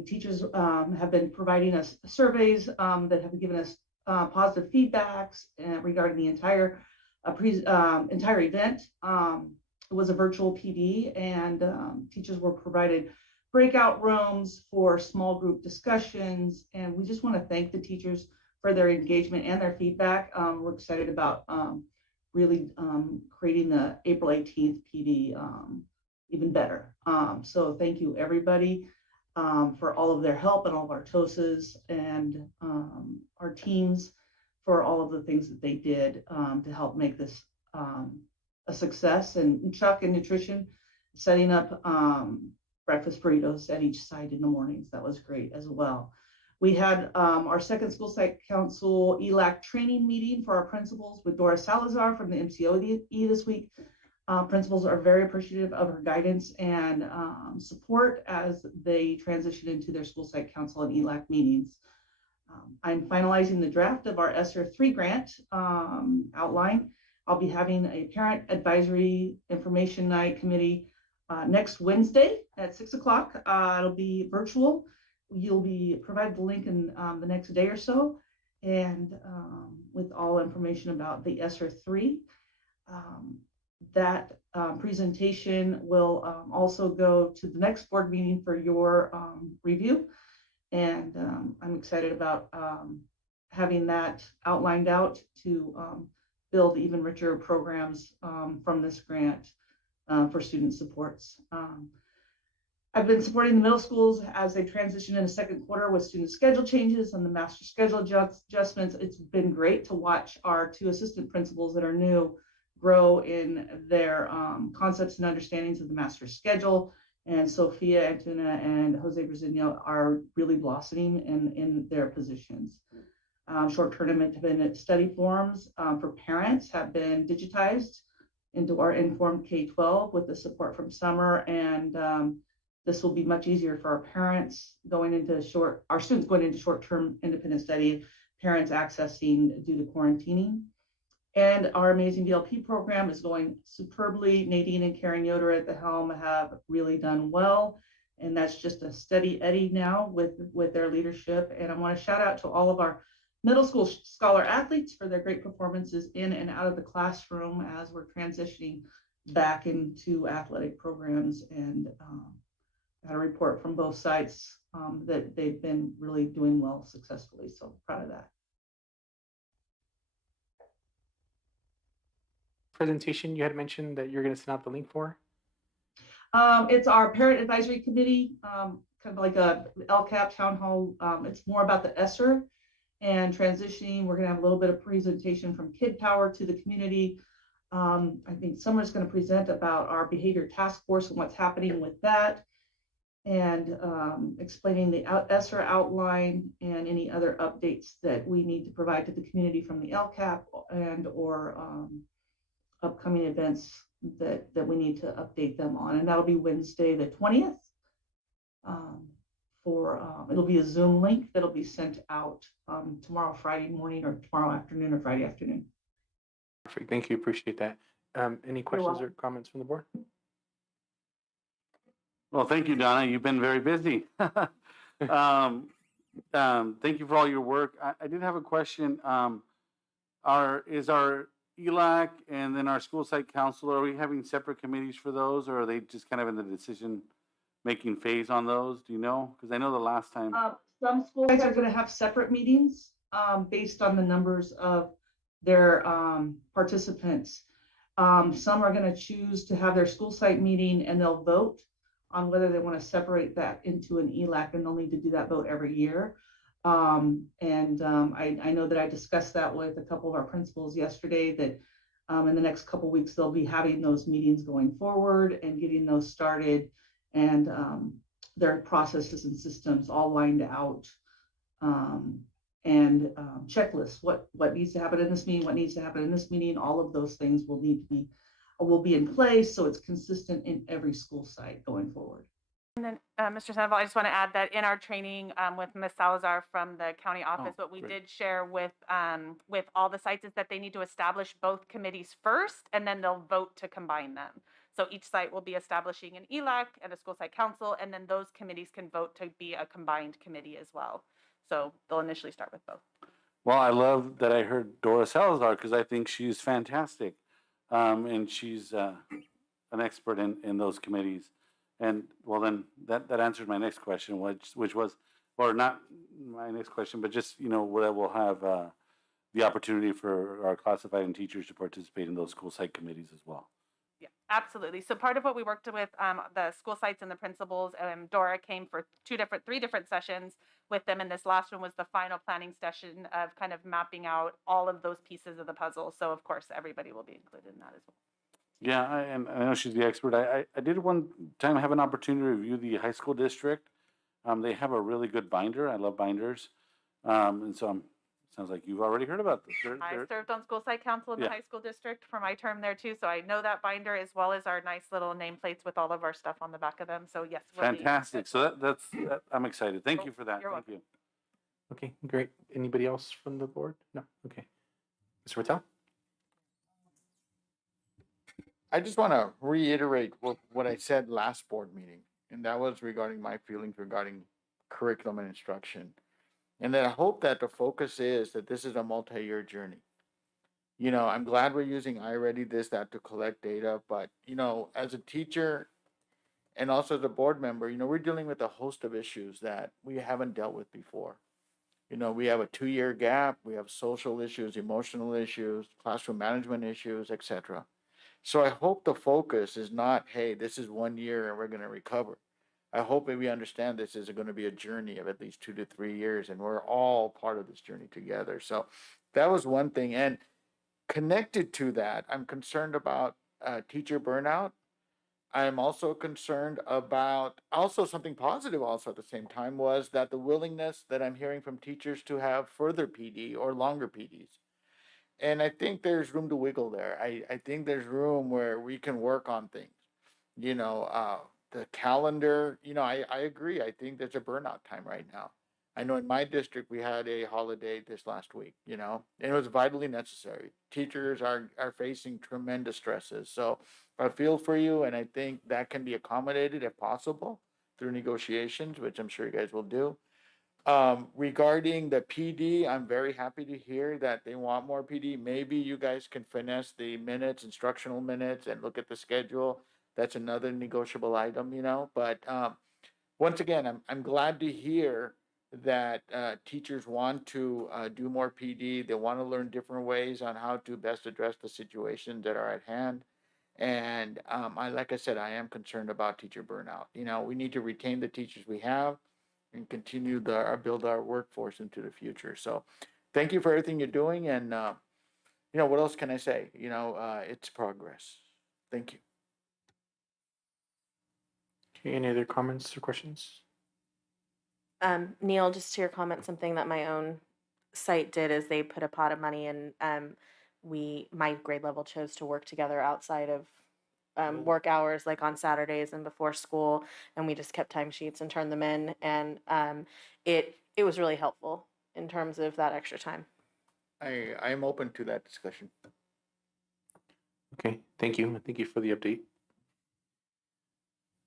Teachers have been providing us surveys that have given us positive feedbacks regarding the entire event. It was a virtual PD, and teachers were provided breakout rooms for small group discussions. And we just want to thank the teachers for their engagement and their feedback. We're excited about really creating the April 18th PD even better. So thank you, everybody, for all of their help and all of our TOSAs and our teams for all of the things that they did to help make this a success. And Chuck and Nutrition setting up breakfast burritos at each site in the mornings. That was great as well. We had our second school site council ELAC training meeting for our principals with Dora Salazar from the MCOE this week. Principals are very appreciative of her guidance and support as they transition into their school site council and ELAC meetings. I'm finalizing the draft of our ESSER 3 grant outline. I'll be having a parent advisory information night committee next Wednesday at 6 o'clock. It'll be virtual. You'll be provided the link in the next day or so, and with all information about the ESSER 3. That presentation will also go to the next board meeting for your review. And I'm excited about having that outlined out to build even richer programs from this grant for student supports. I've been supporting the middle schools as they transition into second quarter with student schedule changes and the master schedule adjustments. It's been great to watch our 2 assistant principals that are new grow in their concepts and understandings of the master schedule. And Sophia Antuna and Jose Brazino are really blossoming in their positions. Short-term independent study forms for parents have been digitized into our Informed K-12 with the support from Summer, and this will be much easier for our parents going into our students going into short-term independent study, parents accessing due to quarantining. And our amazing VLP program is going superbly. Nadine and Karen Yoder at the helm have really done well. And that's just a steady Eddie now with their leadership. And I want to shout out to all of our middle school scholar athletes for their great performances in and out of the classroom as we're transitioning back into athletic programs. And got a report from both sites that they've been really doing well successfully. So proud of that. Presentation you had mentioned that you're going to send out the link for? It's our parent advisory committee, kind of like a LCAP town hall. It's more about the ESSER and transitioning. We're going to have a little bit of presentation from Kid Power to the community. I think Summer's going to present about our behavior task force and what's happening with that, and explaining the ESSER outline and any other updates that we need to provide to the community from the LCAP and or upcoming events that we need to update them on, and that'll be Wednesday, the 20th. It'll be a Zoom link that'll be sent out tomorrow, Friday morning, or tomorrow afternoon, or Friday afternoon. Perfect. Thank you. Appreciate that. Any questions or welcome. comments from the board? Well, thank you, Donna. You've been very busy. Thank you for all your work. I did have a question. Is our ELAC and then our school site council, are we having separate committees for those, or are they just kind of in the decision-making phase on those? Do you know? Because I know the last time. Some school sites are going to have separate meetings based on the numbers of their participants. Some are going to choose to have their school site meeting, and they'll vote on whether they want to separate that into an ELAC, and they'll need to do that vote every year. I know that I discussed that with a couple of our principals yesterday, that in the next couple of weeks, they'll be having those meetings going forward and getting those started, and their processes and systems all lined out, and checklists, what needs to happen in this meeting, what needs to happen in this meeting, all of those things will be in place, so it's consistent in every school site going forward. And then, Mr. Sandoval, I just want to add that in our training with Ms. Salazar from the county office, what we did share with all the sites is that they need to establish both committees first, and then they'll vote to combine them. So each site will be establishing an ELAC and a school site council, and then those committees can vote to be a combined committee as well. So they'll initially start with both. Well, I love that I heard Dora Salazar, because I think she's fantastic. And she's an expert in those committees. And well, then that answered my next question, which was, or not my next question, but just, where we'll have the opportunity for our classified and teachers to participate in those school site committees as well. Yeah, absolutely. So part of what we worked with the school sites and the principals, Dora came for three different sessions with them, and this last one was the final planning session of kind of mapping out all of those pieces of the puzzle. So of course, everybody will be included in that as well. Yeah, and I know she's the expert. I did one time have an opportunity to review the high school district. They have a really good binder. I love binders. And so sounds like you've already heard about this. I served on school site council in the high school district for my term there too, so I know that binder as well as our nice little nameplates with all of our stuff on the back of them. So yes, fantastic. So that's I'm excited. Thank you for that. You're Thank welcome. you. Okay, great. Anybody else from the board? No? Okay. Mr. Rattel? I just want to reiterate what I said last board meeting, and that was regarding my feelings regarding curriculum and instruction. And then I hope that the focus is that this is a multi-year journey. I'm glad we're using iReady, that to collect data, but, as a teacher and also as a board member, we're dealing with a host of issues that we haven't dealt with before. We have a 2-year gap, we have social issues, emotional issues, classroom management issues, etc. So I hope the focus is not, hey, this is 1 year and we're going to recover. I hope that we understand this is going to be a journey of at least 2 to 3 years, and we're all part of this journey together. So that was one thing. And connected to that, I'm concerned about teacher burnout. I'm also concerned about something positive also at the same time was that the willingness that I'm hearing from teachers to have further PD or longer PDs. And I think there's room to wiggle there. I think there's room where we can work on things. The calendar, I agree. I think there's a burnout time right now. I know in my district, we had a holiday this last week, and it was vitally necessary. Teachers are facing tremendous stresses. So I feel for you, and I think that can be accommodated if possible through negotiations, which I'm sure you guys will do. Regarding the PD, I'm very happy to hear that they want more PD. Maybe you guys can finesse the minutes, instructional minutes, and look at the schedule. That's another negotiable item, but once again, I'm glad to hear that teachers want to do more PD. They want to learn different ways on how to best address the situations that are at hand. And like I said, I am concerned about teacher burnout. We need to retain the teachers we have and continue build our workforce into the future. So thank you for everything you're doing. And, what else can I say? It's progress. Thank you. Okay, any other comments or questions? Neil, just to your comment, something that my own site did is they put a pot of money and my grade level chose to work together outside of work hours like on Saturdays and before school, and we just kept timesheets and turned them in, and it was really helpful in terms of that extra time. I'm open to that discussion. Okay, thank you. Thank you for the update.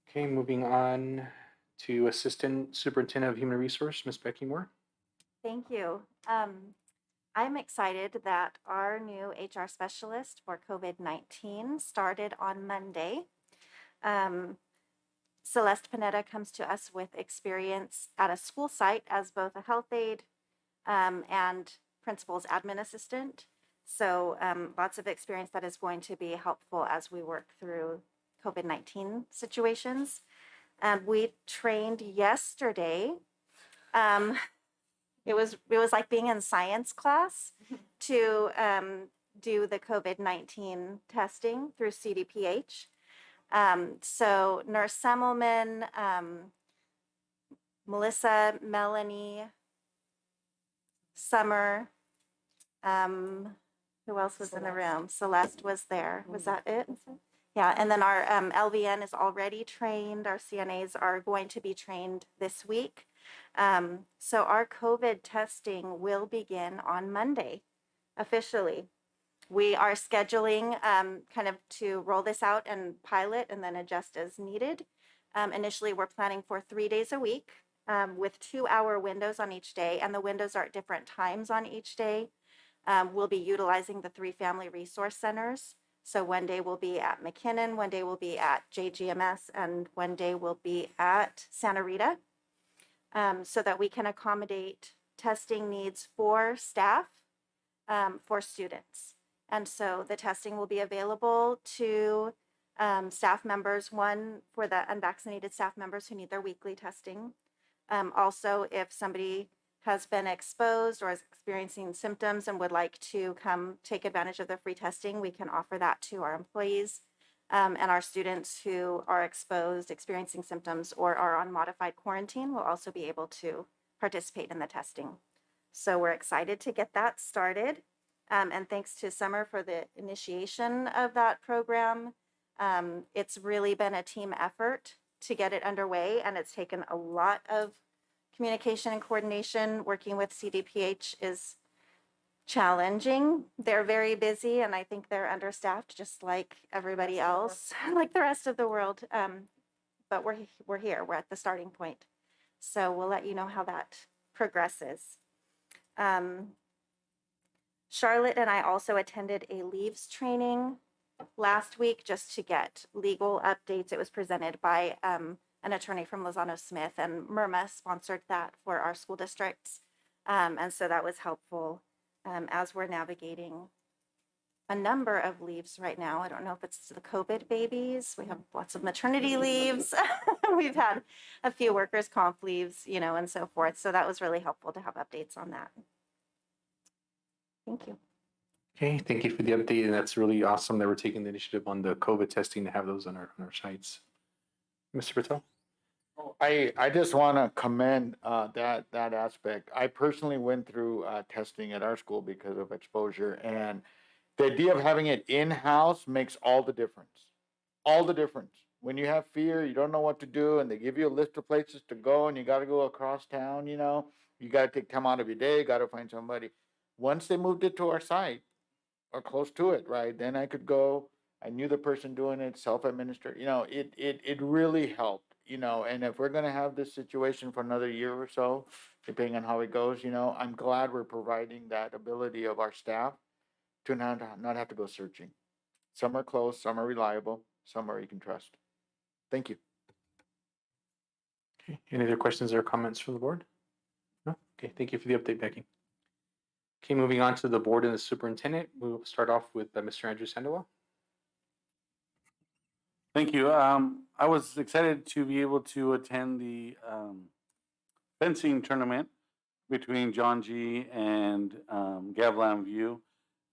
Okay, moving on to Assistant Superintendent of Human Resource, Ms. Becky Moore. Thank you. I'm excited that our new HR specialist for COVID-19 started on Monday. Celeste Panetta comes to us with experience at a school site as both a health aide and principal's admin assistant. So lots of experience that is going to be helpful as we work through COVID-19 situations. We trained yesterday. It was like being in science class to do the COVID-19 testing through CDPH. So Nurse Semmelman, Melissa, Melanie, Summer, who else was in the room? Celeste was there. Was that it? Yeah, and then our LVN is already trained. Our CNAs are going to be trained this week. So our COVID testing will begin on Monday, officially. We are scheduling kind of to roll this out and pilot and then adjust as needed. Initially, we're planning for 3 days a week with 2-hour windows on each day, and the windows are at different times on each day. We'll be utilizing the 3 family resource centers. So one day we'll be at McKinnon, one day we'll be at JGMS, and one day we'll be at Santa Rita, so that we can accommodate testing needs for staff, for students. And so the testing will be available to staff members, one for the unvaccinated staff members who need their weekly testing. Also, if somebody has been exposed or is experiencing symptoms and would like to come take advantage of the free testing, we can offer that to our employees and our students who are exposed, experiencing symptoms, or are on modified quarantine will also be able to participate in the testing. So we're excited to get that started. And thanks to Summer for the initiation of that program. It's really been a team effort to get it underway, and it's taken a lot of communication and coordination. Working with CDPH is challenging. They're very busy, and I think they're understaffed, just like everybody else, like the rest of the world. But we're here. We're at the starting point. So we'll let you know how that progresses. Charlotte and I also attended a leaves training last week just to get legal updates. It was presented by an attorney from Lozano Smith, and MIRMA sponsored that for our school districts. And so that was helpful as we're navigating a number of leaves right now. I don't know if it's the COVID babies. We have lots of maternity leaves. We've had a few workers' comp leaves, you know, and so forth. So that was really helpful to have updates on that. Thank you. Okay, thank you for the update, and that's really awesome that we're taking the initiative on the COVID testing to have those on our sites. Mr. Patel? I just want to commend that aspect. I personally went through testing at our school because of exposure, and the idea of having it in-house makes all the difference. All the difference. When you have fear, you don't know what to do, and they give you a list of places to go, and you got to go across town, you know, you got to take time out of your day, got to find somebody. Once they moved it to our site, or close to it, right, then I could go, I knew the person doing it, self-administered, you know, it really helped, you know, and if we're going to have this situation for another year or so, depending on how it goes, you know, I'm glad we're providing that ability of our staff to not have to go searching. Some are close, some are reliable, some are you can trust. Thank you. Okay, any other questions or comments from the board? No? Okay, thank you for the update, Becky. Okay, moving on to the board and the superintendent. We'll start off with Mr. Andrew Sandoval. Thank you. I was excited to be able to attend the fencing tournament between John G. and Gavilan View.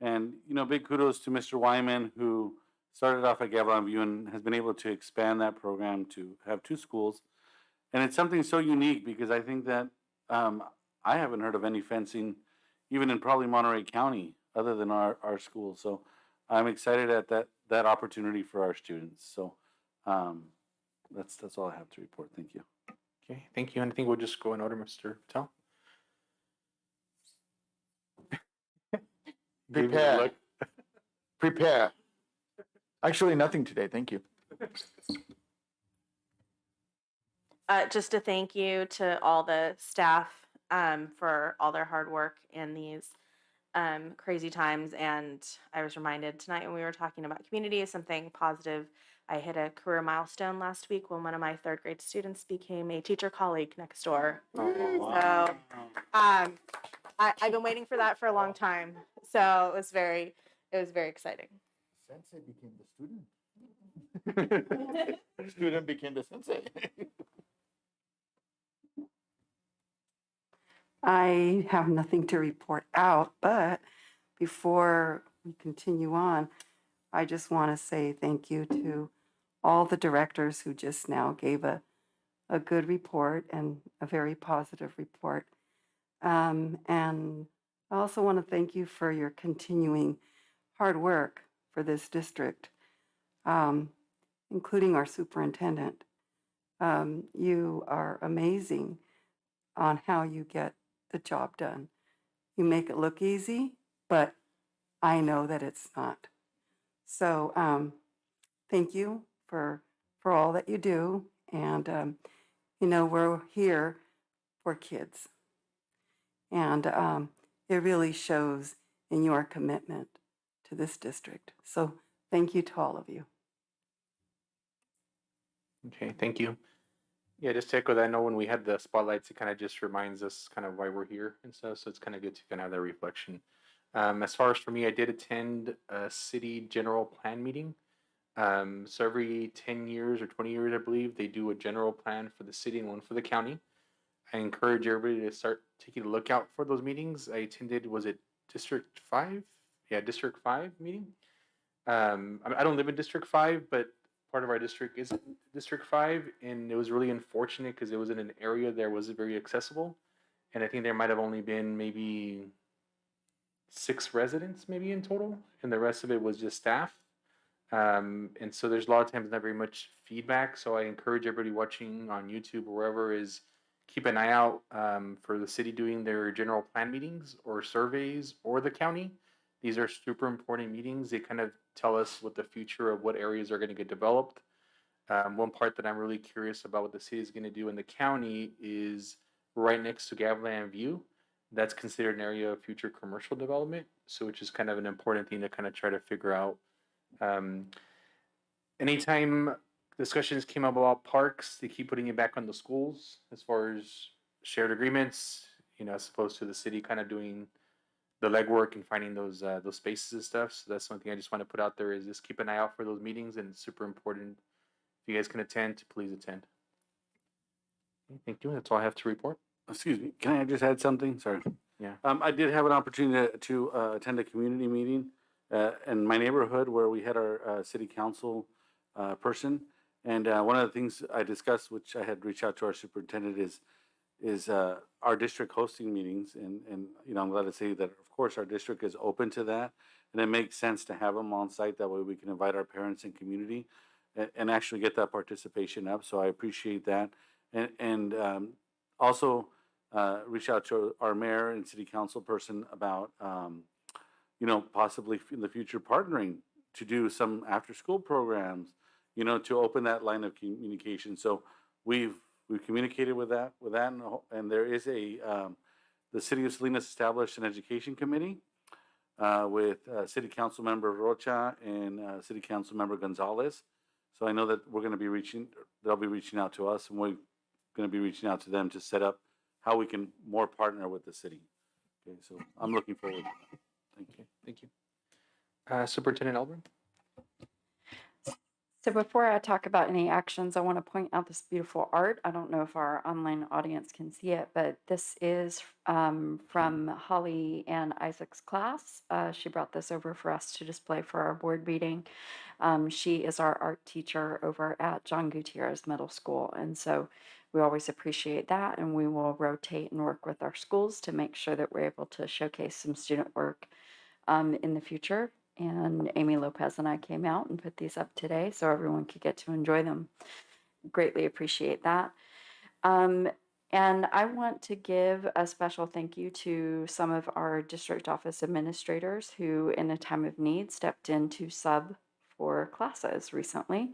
And, you know, big kudos to Mr. Wyman, who started off at Gavilan View and has been able to expand that program to have 2 schools. And it's something so unique because I think that I haven't heard of any fencing even in probably Monterey County, other than our school. So I'm excited at that opportunity for our students. So that's all I have to report. Thank you. Okay, thank you. And I think we'll just go in order, Mr. Patel. Gave me a Prepare. look. Prepare. Actually, nothing today. Thank you. Just a thank you to all the staff for all their hard work in these crazy times. And I was reminded tonight when we were talking about community, something positive. I hit a career milestone last week when one of my third grade students became a teacher colleague next door. So I've been waiting for that for a long time. So it was very exciting. Sensei became the student. Student became the sensei. I have nothing to report out, but before we continue on, I just want to say thank you to all the directors who just now gave a good report and a very positive report. And I also want to thank you for your continuing hard work for this district, including our superintendent. You are amazing on how you get the job done. You make it look easy, but I know that it's not. So thank you for all that you do. And, we're here for kids. And it really shows in your commitment to this district. So thank you to all of you. Okay, thank you. Yeah, just to echo that, I know when we had the spotlights, it kind of just reminds us kind of why we're here and stuff. So it's kind of good to kind of have that reflection. As far as for me, I did attend a city general plan meeting. So every 10 years or 20 years, I believe, they do a general plan for the city and one for the county. I encourage everybody to start taking a look out for those meetings. I attended, was it District 5? Yeah, District 5 meeting. I don't live in District 5, but part of our district is District 5, and it was really unfortunate because it was in an area that wasn't very accessible. And I think there might have only been maybe 6 residents maybe in total, and the rest of it was just staff. And so there's a lot of times not very much feedback. So I encourage everybody watching on YouTube or wherever is keep an eye out for the city doing their general plan meetings or surveys or the county. These are super important meetings. They kind of tell us what the future of what areas are going to get developed. One part that I'm really curious about what the city is going to do in the county is right next to Gavilan View. That's considered an area of future commercial development. So which is kind of an important thing to kind of try to figure out. Anytime discussions came up about parks, they keep putting it back on the schools as far as shared agreements, as opposed to the city kind of doing the legwork and finding those spaces and stuff. So that's one thing I just want to put out there is just keep an eye out for those meetings, and it's super important. If you guys can attend, to please attend. Okay, thank you. That's all I have to report. Excuse me. Can I just add something? Sorry. Yeah. I did have an opportunity to attend a community meeting in my neighborhood where we had our city council person. And one of the things I discussed, which I had reached out to our superintendent, is our district hosting meetings. And I'm glad to say that, of course, our district is open to that. And it makes sense to have them on site. That way we can invite our parents and community and actually get that participation up. So I appreciate that. And also reach out to our mayor and city council person about, possibly in the future partnering to do some after school programs, to open that line of communication. So we've communicated with that, and there is the city of Salinas established an education committee with city council member Rocha and city council member Gonzalez. So I know that they'll be reaching out to us, and we're going to be reaching out to them to set up how we can more partner with the city. Okay, so I'm looking forward to that. Thank you. Superintendent Elbrin? So before I talk about any actions, I want to point out this beautiful art. I don't know if our online audience can see it, but this is from Holly and Isaac's class. She brought this over for us to display for our board meeting. She is our art teacher over at John Gutierrez Middle School. And so we always appreciate that, and we will rotate and work with our schools to make sure that we're able to showcase some student work in the future. And Amy Lopez and I came out and put these up today so everyone could get to enjoy them. Greatly appreciate that. And I want to give a special thank you to some of our district office administrators who, in a time of need, stepped in to sub for classes recently.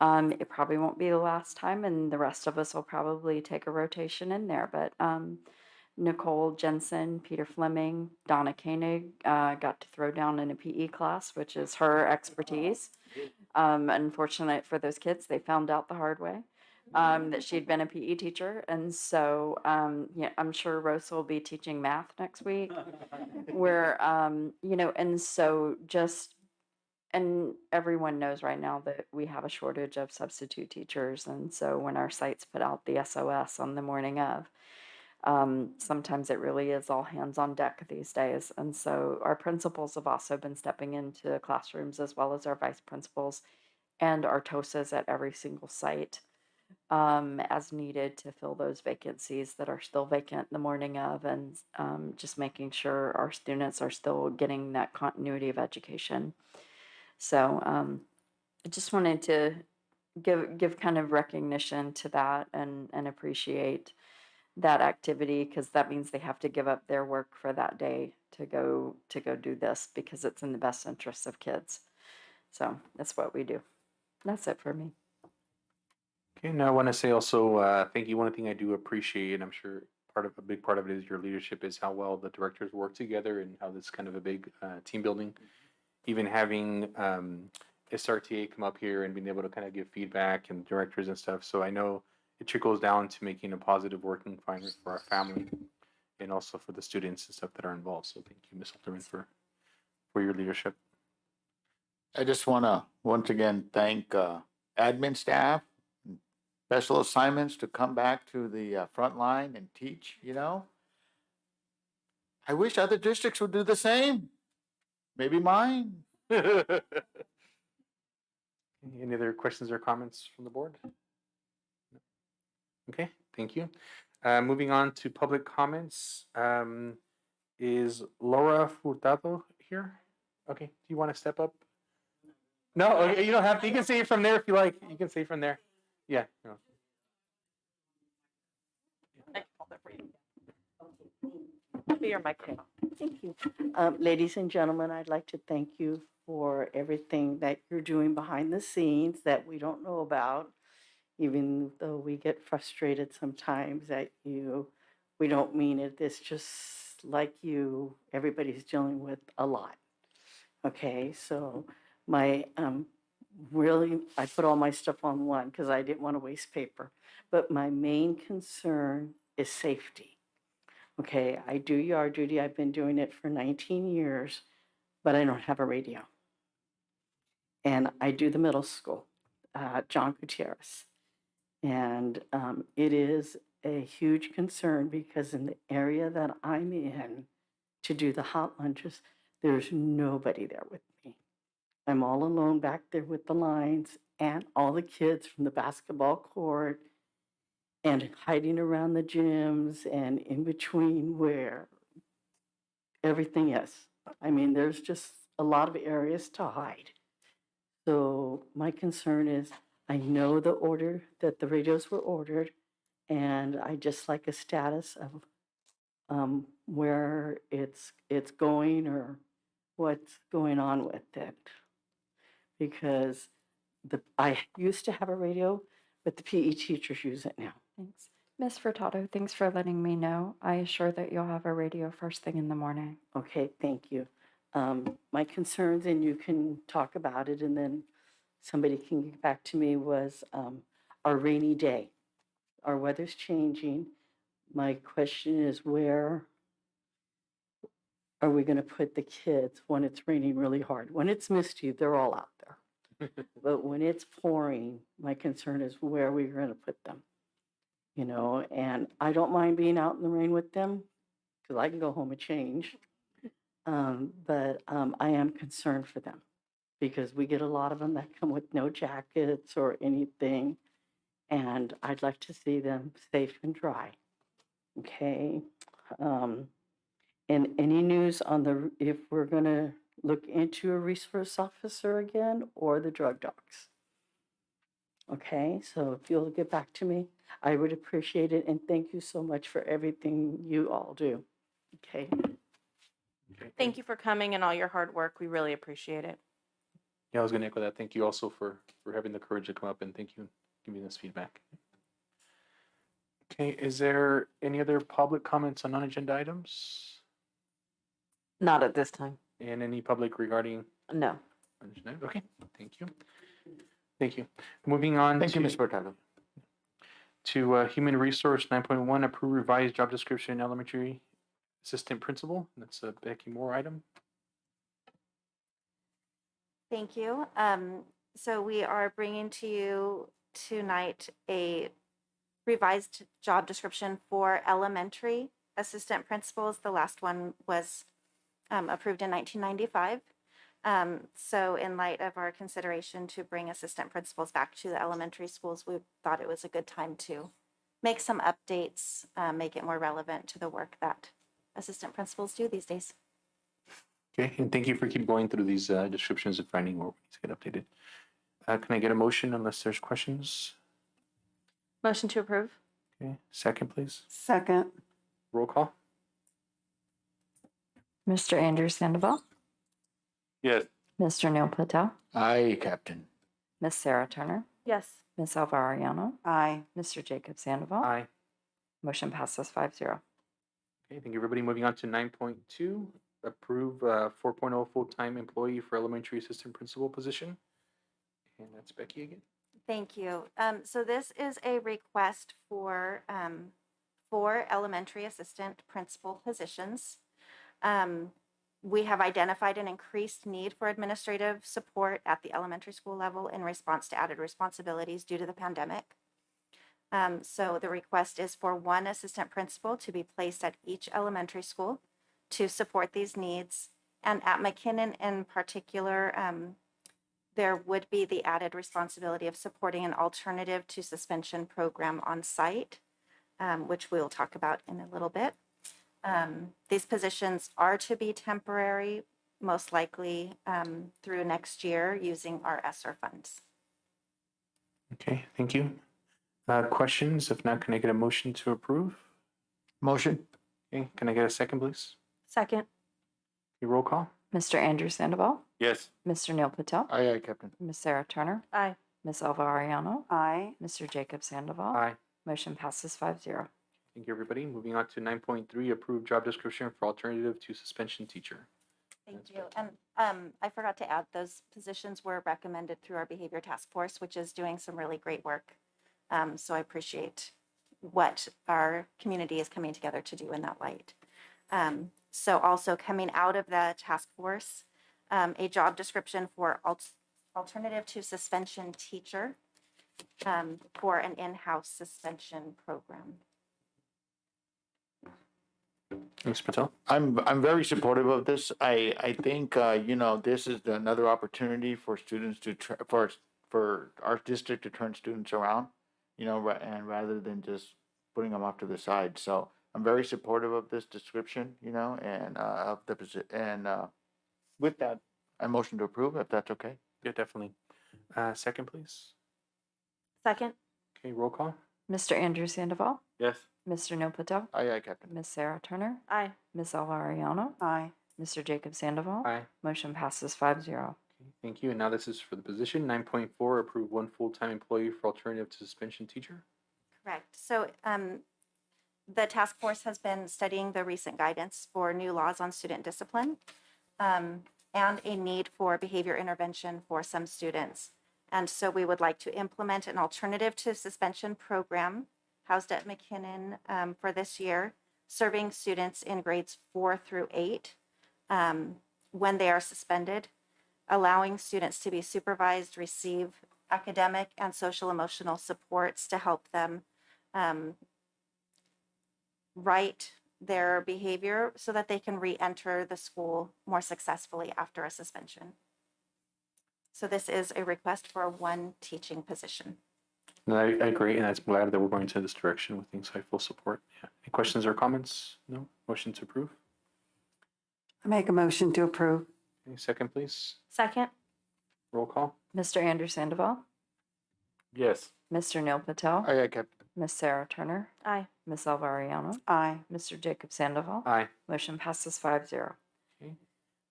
It probably won't be the last time, and the rest of us will probably take a rotation in there. But Nicole Jensen, Peter Fleming, Donna Koenig got to throw down in a PE class, which is her expertise. Unfortunate for those kids, they found out the hard way that she'd been a PE teacher. And so, yeah, I'm sure Rosa will be teaching math next week. Where, and so and everyone knows right now that we have a shortage of substitute teachers. And so when our sites put out the SOS on the morning of, sometimes it really is all hands on deck these days. And so our principals have also been stepping into classrooms, as well as our vice principals and our TOSAs at every single site, as needed to fill those vacancies that are still vacant the morning of, and just making sure our students are still getting that continuity of education. So I just wanted to give kind of recognition to that and appreciate that activity, because that means they have to give up their work for that day to go do this, because it's in the best interest of kids. So that's what we do. That's it for me. Okay, now I want to say also thank you. One thing I do appreciate, and I'm sure a big part of it is your leadership, is how well the directors work together and how this is kind of a big team building. Even having SRTA come up here and being able to kind of give feedback and directors and stuff. So I know it trickles down to making a positive working environment for our family and also for the students and stuff that are involved. So thank you, Ms. Alterman, for your leadership. I just want to once again thank admin staff, special assignments to come back to the front line and teach, I wish other districts would do the same. Maybe mine. Any other questions or comments from the board? Okay, thank you. Moving on to public comments. Is Laura Furtado here? Okay, do you want to step up? No, okay, you don't have to. You can say it from there if you like. You can say from there. Yeah. No. Be your microphone. Thank you. Ladies and gentlemen, I'd like to thank you for everything that you're doing behind the scenes that we don't know about, even though we get frustrated sometimes that we don't mean it. It's just like everybody's dealing with a lot. Okay, so I put all my stuff on one because I didn't want to waste paper. But my main concern is safety. Okay, I do yard duty. I've been doing it for 19 years, but I don't have a radio. And I do the middle school, John Gutierrez. And it is a huge concern because in the area that I'm in to do the hot lunches, there's nobody there with me. I'm all alone back there with the lines and all the kids from the basketball court and hiding around the gyms and in between where everything is. I mean, there's just a lot of areas to hide. So my concern is, I know the order that the radios were ordered, and I just like a status of where it's going or what's going on with it. Because I used to have a radio, but the PE teachers use it now. Thanks. Ms. Furtado, thanks for letting me know. I assure that you'll have a radio first thing in the morning. Okay, thank you. My concerns, and you can talk about it, and then somebody can get back to me, was our rainy day. Our weather's changing. My question is, where are we going to put the kids when it's raining really hard? When it's misty, they're all out there. But when it's pouring, my concern is where we're going to put them. And I don't mind being out in the rain with them because I can go home and change. But I am concerned for them because we get a lot of them that come with no jackets or anything. And I'd like to see them safe and dry. Okay. And any news on if we're going to look into a resource officer again or the drug dogs. Okay, so if you'll get back to me, I would appreciate it. And thank you so much for everything you all do. Okay. Thank you for coming and all your hard work. We really appreciate it. Yeah, I was gonna echo that. Thank you also for having the courage to come up, and thank you for giving us feedback. Okay, is there any other public comments on non-agenda items? Not at this time. And any public regarding No. non-agenda? Okay, thank you. Thank you. Moving on Thank you, to Ms. Hurtado. Human Resource 9.1, approve revised job description, elementary assistant principal. That's a Becky Moore item. Thank you. So we are bringing to you tonight a revised job description for elementary assistant principals. The last one was approved in 1995. So in light of our consideration to bring assistant principals back to the elementary schools, we thought it was a good time to make some updates, make it more relevant to the work that assistant principals do these days. Okay, and thank you for keep going through these descriptions and finding what needs to get updated. Can I get a motion unless there's questions? Motion to approve. Okay, second, please. Second. Roll call. Mr. Andrew Sandoval, Yes. Mr. Neil Patel, Aye, Captain. Miss Sarah Turner, Yes. Miss Elva Arellano, Aye. Mr. Jacob Sandoval. Aye. Motion passes 5-0. Okay, thank you, everybody. Moving on to 9.2, approve 4.0 full-time employee for elementary assistant principal position. And that's Becky again. Thank you. So this is a request for elementary assistant principal positions. We have identified an increased need for administrative support at the elementary school level in response to added responsibilities due to the pandemic. So the request is for one assistant principal to be placed at each elementary school to support these needs. And at McKinnon in particular, there would be the added responsibility of supporting an alternative to suspension program on site, which we'll talk about in a little bit. These positions are to be temporary, most likely through next year using our ESSER funds. Okay, thank you. Questions? If not, can I get a motion to approve? Motion. Okay, can I get a second, please? Second. Okay, roll call. Mr. Andrew Sandoval, Yes. Mr. Neil Patel, Aye, Captain. Miss Sarah Turner, Aye. Miss Elva Arellano, Aye. Mr. Jacob Sandoval. Aye. Motion passes 5-0. Thank you, everybody. Moving on to 9.3, approve job description for alternative to suspension teacher. Thank you. And I forgot to add, those positions were recommended through our behavior task force, which is doing some really great work. So I appreciate what our community is coming together to do in that light. So also coming out of the task force, a job description for alternative to suspension teacher for an in-house suspension program. Ms. Patel? I'm very supportive of this. I think, this is another opportunity for students to, for our district to turn students around, and rather than just putting them off to the side. So I'm very supportive of this description, and of the and with that, I motion to approve if that's okay. Yeah, definitely. Second, please. Second. Okay, roll call. Mr. Andrew Sandoval, Yes. Mr. Neil Patel, Aye, Captain. Miss Sarah Turner, Aye. Miss Elva Arellano, Aye. Mr. Jacob Sandoval. Aye. Motion passes 5-0. Thank you. And now this is for the position. 9.4, approve one full-time employee for alternative to suspension teacher. Correct. So the task force has been studying the recent guidance for new laws on student discipline and a need for behavior intervention for some students. And so we would like to implement an alternative to suspension program housed at McKinnon for this year, serving students in grades 4 through 8 when they are suspended, allowing students to be supervised, receive academic and social emotional supports to help them right their behavior so that they can re-enter the school more successfully after a suspension. So this is a request for one teaching position. And I agree, and I'm glad that we're going to this direction with insightful support. Yeah. Any questions or comments? No? Motion to approve? I make a motion to approve. Any second, please? Second. Roll call? Mr. Andrew Sandoval, Yes. Mr. Neil Patel, Aye, Captain. Miss Sarah Turner, Aye. Miss Alvariano, Aye. Mr. Jacob Sandoval. Aye. Motion passes 5-0. Okay.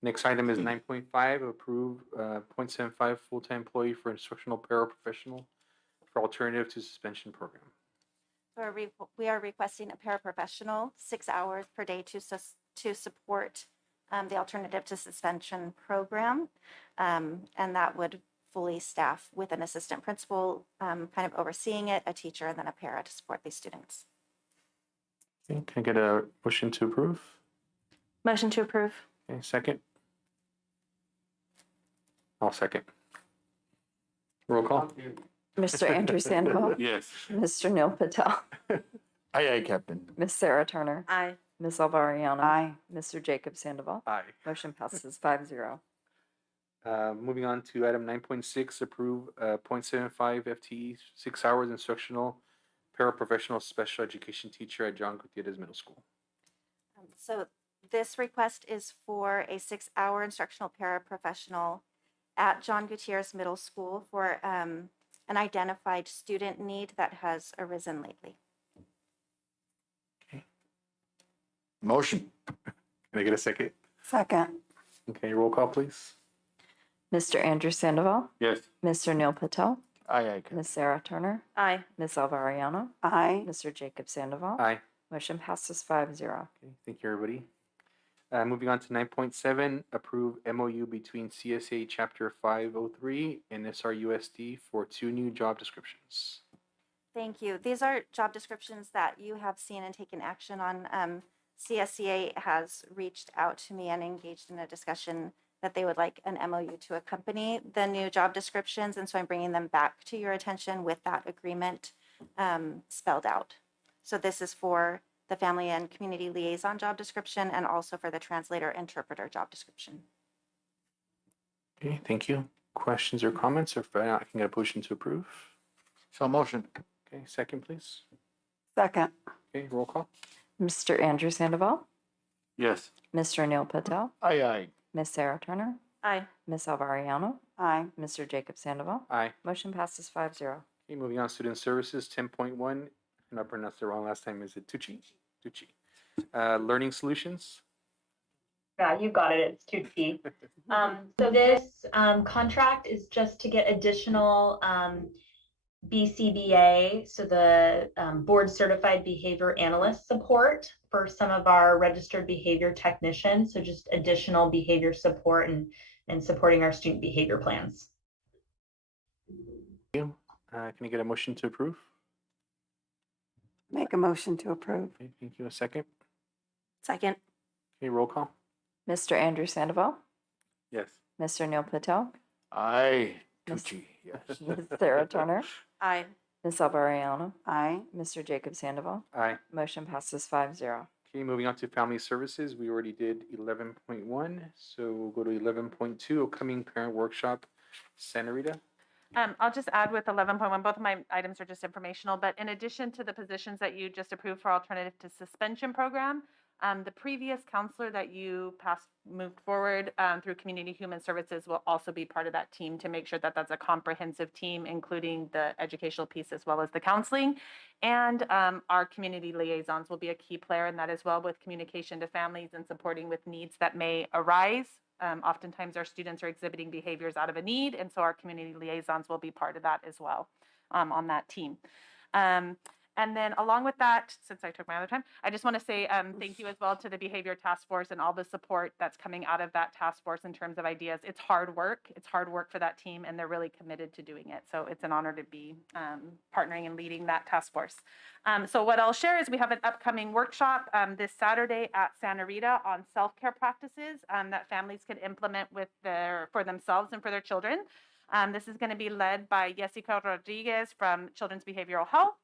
Next item is 9.5, approve 0.75 full-time employee for instructional paraprofessional for alternative to suspension program. We are requesting a paraprofessional, 6 hours per day to support the alternative to suspension program. And that would fully staff with an assistant principal, kind of overseeing it, a teacher, and then a para to support these students. Okay, can I get a motion to approve? Motion to approve. Okay, second? I'll second. Roll call? Mr. Andrew Sandoval, Yes. Mr. Neil Patel, Aye, Captain. Miss Sarah Turner, Aye. Miss Alvariano, Aye. Mr. Jacob Sandoval. Aye. Motion passes 5-0. Moving on to item 9.6, approve 0.75 FTE, 6 hours instructional paraprofessional special education teacher at John Gutierrez Middle School. So this request is for a 6-hour instructional paraprofessional at John Gutierrez Middle School for an identified student need that has arisen lately. Motion. Can I get a second? Second. Okay, roll call, please. Mr. Andrew Sandoval, Yes. Mr. Neil Patel, Aye, Captain. Miss Sarah Turner, Aye. Miss Alvariano, Aye. Mr. Jacob Sandoval. Aye. Motion passes 5-0. Okay, thank you, everybody. Moving on to 9.7, approve MOU between CSA Chapter 503 and SRUSD for 2 new job descriptions. Thank you. These are job descriptions that you have seen and taken action on. CSCA has reached out to me and engaged in a discussion that they would like an MOU to accompany the new job descriptions. And so I'm bringing them back to your attention with that agreement spelled out. So this is for the family and community liaison job description and also for the translator interpreter job description. Okay, thank you. Questions or comments? Or if not, I can get a motion to approve. So motion. Okay, second, please. Second. Okay, roll call. Mr. Andrew Sandoval, Yes. Mr. Neil Patel, Aye. Miss Sarah Turner, Aye. Miss Alvariano, Aye. Mr. Jacob Sandoval. Aye. Motion passes 5-0. Okay, moving on, student services, 10.1, and I pronounced it wrong last time, is it Tucci? Tucci. Learning solutions. Yeah, you got it. It's 2T. So this contract is just to get additional BCBA, so the board certified behavior analyst support for some of our registered behavior technicians. So just additional behavior support and supporting our student behavior plans. Thank you. Can I get a motion to approve? Make a motion to approve. Okay, thank you. A second. Second. Okay, roll call. Mr. Andrew Sandoval, Yes. Mr. Neil Patel, Aye. Miss Tucci, yes. Miss Sarah Turner, Aye. Miss Alvariano, Aye. Mr. Jacob Sandoval. Aye. Motion passes 5-0. Okay, moving on to family services, we already did 11.1, so we'll go to 11.2, upcoming parent workshop. Santa Rita? I'll just add with 11.1, both of my items are just informational, but in addition to the positions that you just approved for alternative to suspension program, the previous counselor that you moved forward through Community Human Services will also be part of that team to make sure that that's a comprehensive team, including the educational piece as well as the counseling. And our community liaisons will be a key player in that as well, with communication to families and supporting with needs that may arise. Oftentimes our students are exhibiting behaviors out of a need, and so our community liaisons will be part of that as well on that team. And then along with that, since I took my other time, I just want to say thank you as well to the Behavior Task Force and all the support that's coming out of that task force in terms of ideas. It's hard work. It's hard work for that team, and they're really committed to doing it. So it's an honor to be partnering and leading that task force. So what I'll share is we have an upcoming workshop this Saturday at Santa Rita on self-care practices that families can implement for themselves and for their children. This is going to be led by Jessica Rodriguez from Children's Behavioral Health.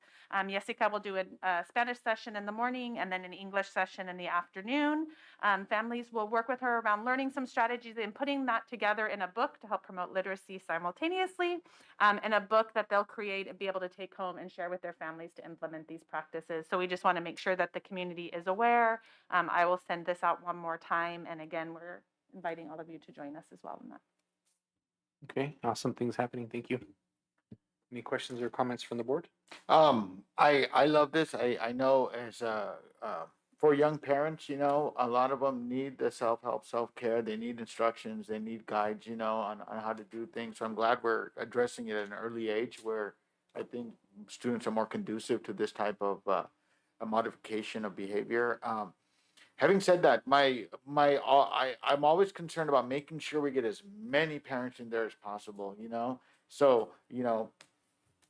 Jessica will do a Spanish session in the morning and then an English session in the afternoon. Families will work with her around learning some strategies and putting that together in a book to help promote literacy simultaneously, and a book that they'll create and be able to take home and share with their families to implement these practices. So we just want to make sure that the community is aware. I will send this out one more time. And again, we're inviting all of you to join us as well in that. Okay, awesome things happening. Thank you. Any questions or comments from the board? I love this. I know as for young parents, you know, a lot of them need the self-help, self-care. They need instructions, they need guides, you know, on how to do things. So I'm glad we're addressing it at an early age where I think students are more conducive to this type of a modification of behavior. Having said that, I'm always concerned about making sure we get as many parents in there as possible, you know? So, you know,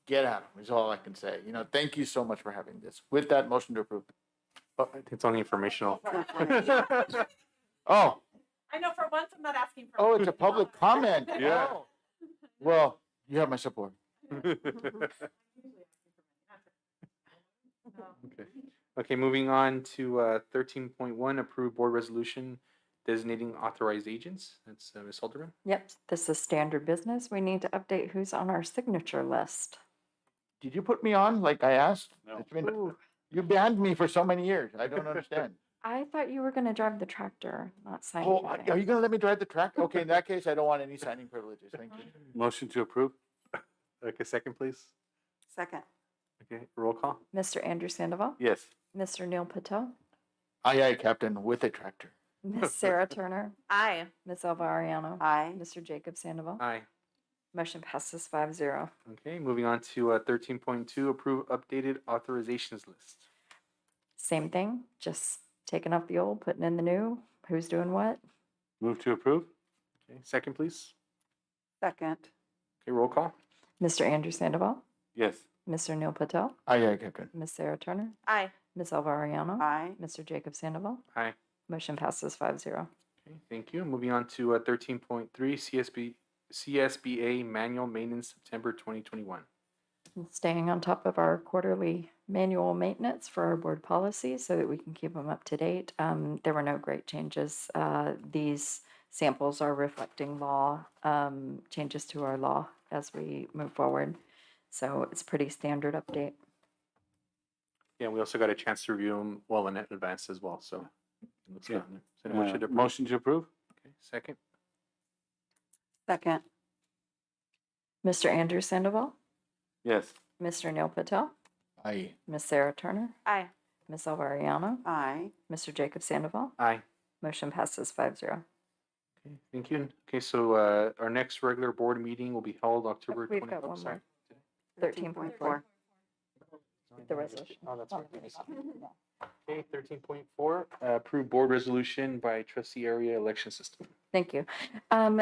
get at them is all I can say. You know, thank you so much for having this. With that, motion to approve. Oh, I think it's only informational. Oh, I know for once I'm not asking for. oh, it's a public comment. Yeah. Oh. Well, you have my support. Okay. Okay, moving on to 13.1, approve board resolution designating authorized agents. That's Ms. Halderman. Yep, this is standard business. We need to update who's on our signature list. Did you put me on like I asked? No. It's been, you banned me for so many years. I don't understand. I thought you were going to drive the tractor, not sign Oh, anything. are you gonna let me drive the track? Okay, in that case, I don't want any signing privileges. Thank you. Motion to approve? Okay, second, please. Second. Okay, roll call. Mr. Andrew Sandoval, Yes. Mr. Neil Patel, Aye, Captain, with a tractor. Miss Sarah Turner, Aye. Miss Elva Ariano, Aye. Mr. Jacob Sandoval. Aye. Motion passes 5-0. Okay, moving on to 13.2, approve updated authorizations list. Same thing, just taking off the old, putting in the new. Who's doing what? Move to approve? Okay, second, please. Second. Mm-hmm. Okay, roll call. Mr. Andrew Sandoval, Yes. Mr. Neil Patel, Aye, Captain. Miss Sarah Turner, Aye. Miss Elva Ariano, Aye. Mr. Jacob Sandoval. Aye. Motion passes 5-0. Okay, thank you. Moving on to 13.3, CSBA manual maintenance, September 2021. Staying on top of our quarterly manual maintenance for our board policies so that we can keep them up to date. There were no great changes. These samples are reflecting law, changes to our law as we move forward. So it's pretty standard update. Yeah, we also got a chance to review them well in advance as well, so. it looks good on there. Is there a motion to approve? Motion to approve? Okay, second. Second. Mr. Andrew Sandoval, Yes. Mr. Neil Patel, Aye. Miss Sarah Turner, Aye. Miss Elva Ariano, Aye. Mr. Jacob Sandoval. Aye. Motion passes 5-0. Okay, thank you. Okay, so our next regular board meeting will be held October 20. We've got oh, one sorry. more. 13.4. The resolution. Oh, that's right. Okay, 13.4, approve board resolution by trustee area election system. Thank you.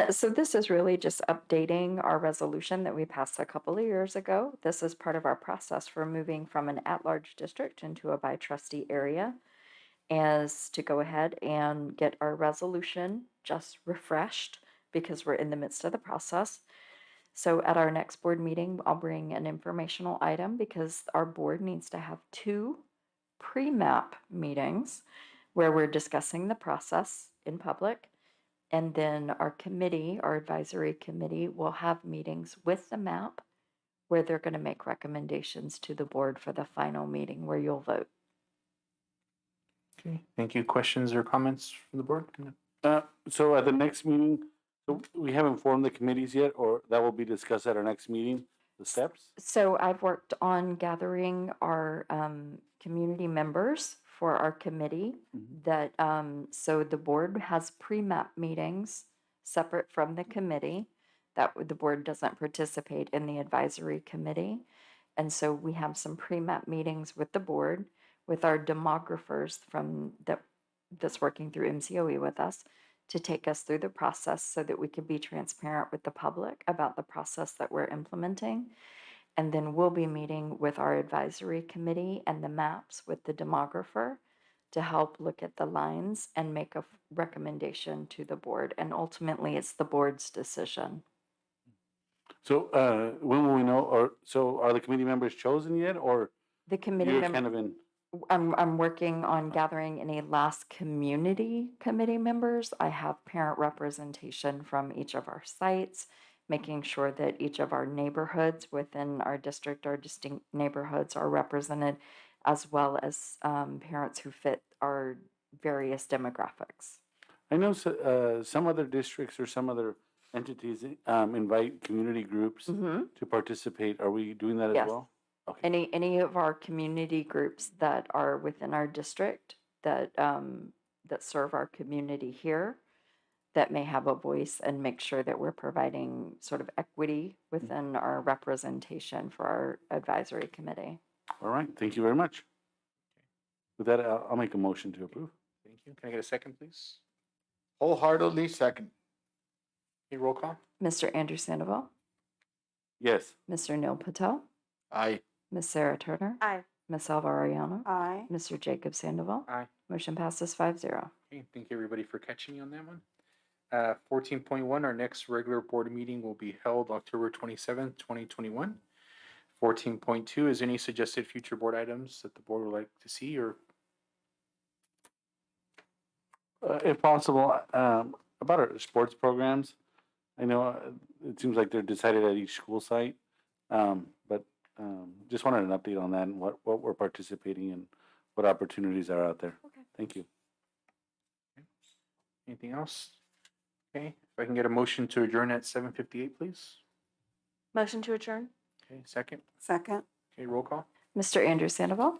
So this is really just updating our resolution that we passed a couple of years ago. This is part of our process for moving from an at-large district into a by trustee area, as to go ahead and get our resolution just refreshed because we're in the midst of the process. So at our next board meeting, I'll bring an informational item because our board needs to have 2 pre-map meetings where we're discussing the process in public. And then our committee, our advisory committee, will have meetings with the map where they're going to make recommendations to the board for the final meeting where you'll vote. Okay, thank you. Questions or comments from the board? So at the next meeting, so we haven't formed the committees yet, or that will be discussed at our next meeting, the steps? So I've worked on gathering our community members for our committee that, so the board has pre-map meetings separate from the committee. That the board doesn't participate in the advisory committee. And so we have some pre-map meetings with the board, with our demographers from that's working through MCOE with us to take us through the process so that we can be transparent with the public about the process that we're implementing. And then we'll be meeting with our advisory committee and the maps with the demographer to help look at the lines and make a recommendation to the board. And ultimately, it's the board's decision. So when will we know, or so are the committee members chosen yet, or The committee you're member. kind of in? I'm working on gathering any last community committee members. I have parent representation from each of our sites, making sure that each of our neighborhoods within our district, our distinct neighborhoods are represented, as well as parents who fit our various demographics. I know some other districts or some other entities invite community groups to participate. Are we doing that as Yes. well? Any of our community groups that are within our district that that serve our community here, that may have a voice, and make sure that we're providing sort of equity within our representation for our advisory committee. All right, thank you very much. With that, I'll make a motion to approve. Thank you. Can I get a second, please? Wholeheartedly second. Okay, roll call. Mr. Andrew Sandoval, Yes. Mr. Neil Patel, Aye. Ms. Sarah Turner, Aye. Ms. Alva Arellano, Aye. Mr. Jacob Sandoval. Aye. Motion passes 5-0. Okay, thank you everybody for catching me on that one. 14.1, our next regular board meeting will be held October 27th, 2021. 14.2, is any suggested future board items that the board would like to see or? If possible, about our sports programs. I know it seems like they're decided at each school site, but just wanted an update on that and what we're participating in, what opportunities are out there. Okay. Thank you. Anything else? Okay, if I can get a motion to adjourn at 7:58, please. Motion to adjourn? Okay, second. Second. Okay, roll call. Mr. Andrew Sandoval,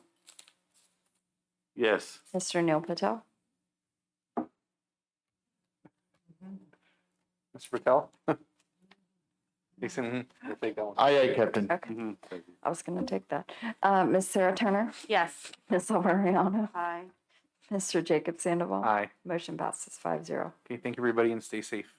Yes. Mr. Neil Patel, Mr. Patel? Jason, we'll take that one. Aye, Captain. Okay. I was going to take that. Ms. Sarah Turner, Yes. Ms. Alva Arellano, Aye. Mr. Jacob Sandoval. Aye. Motion passes 5-0. Okay, thank you everybody and stay safe.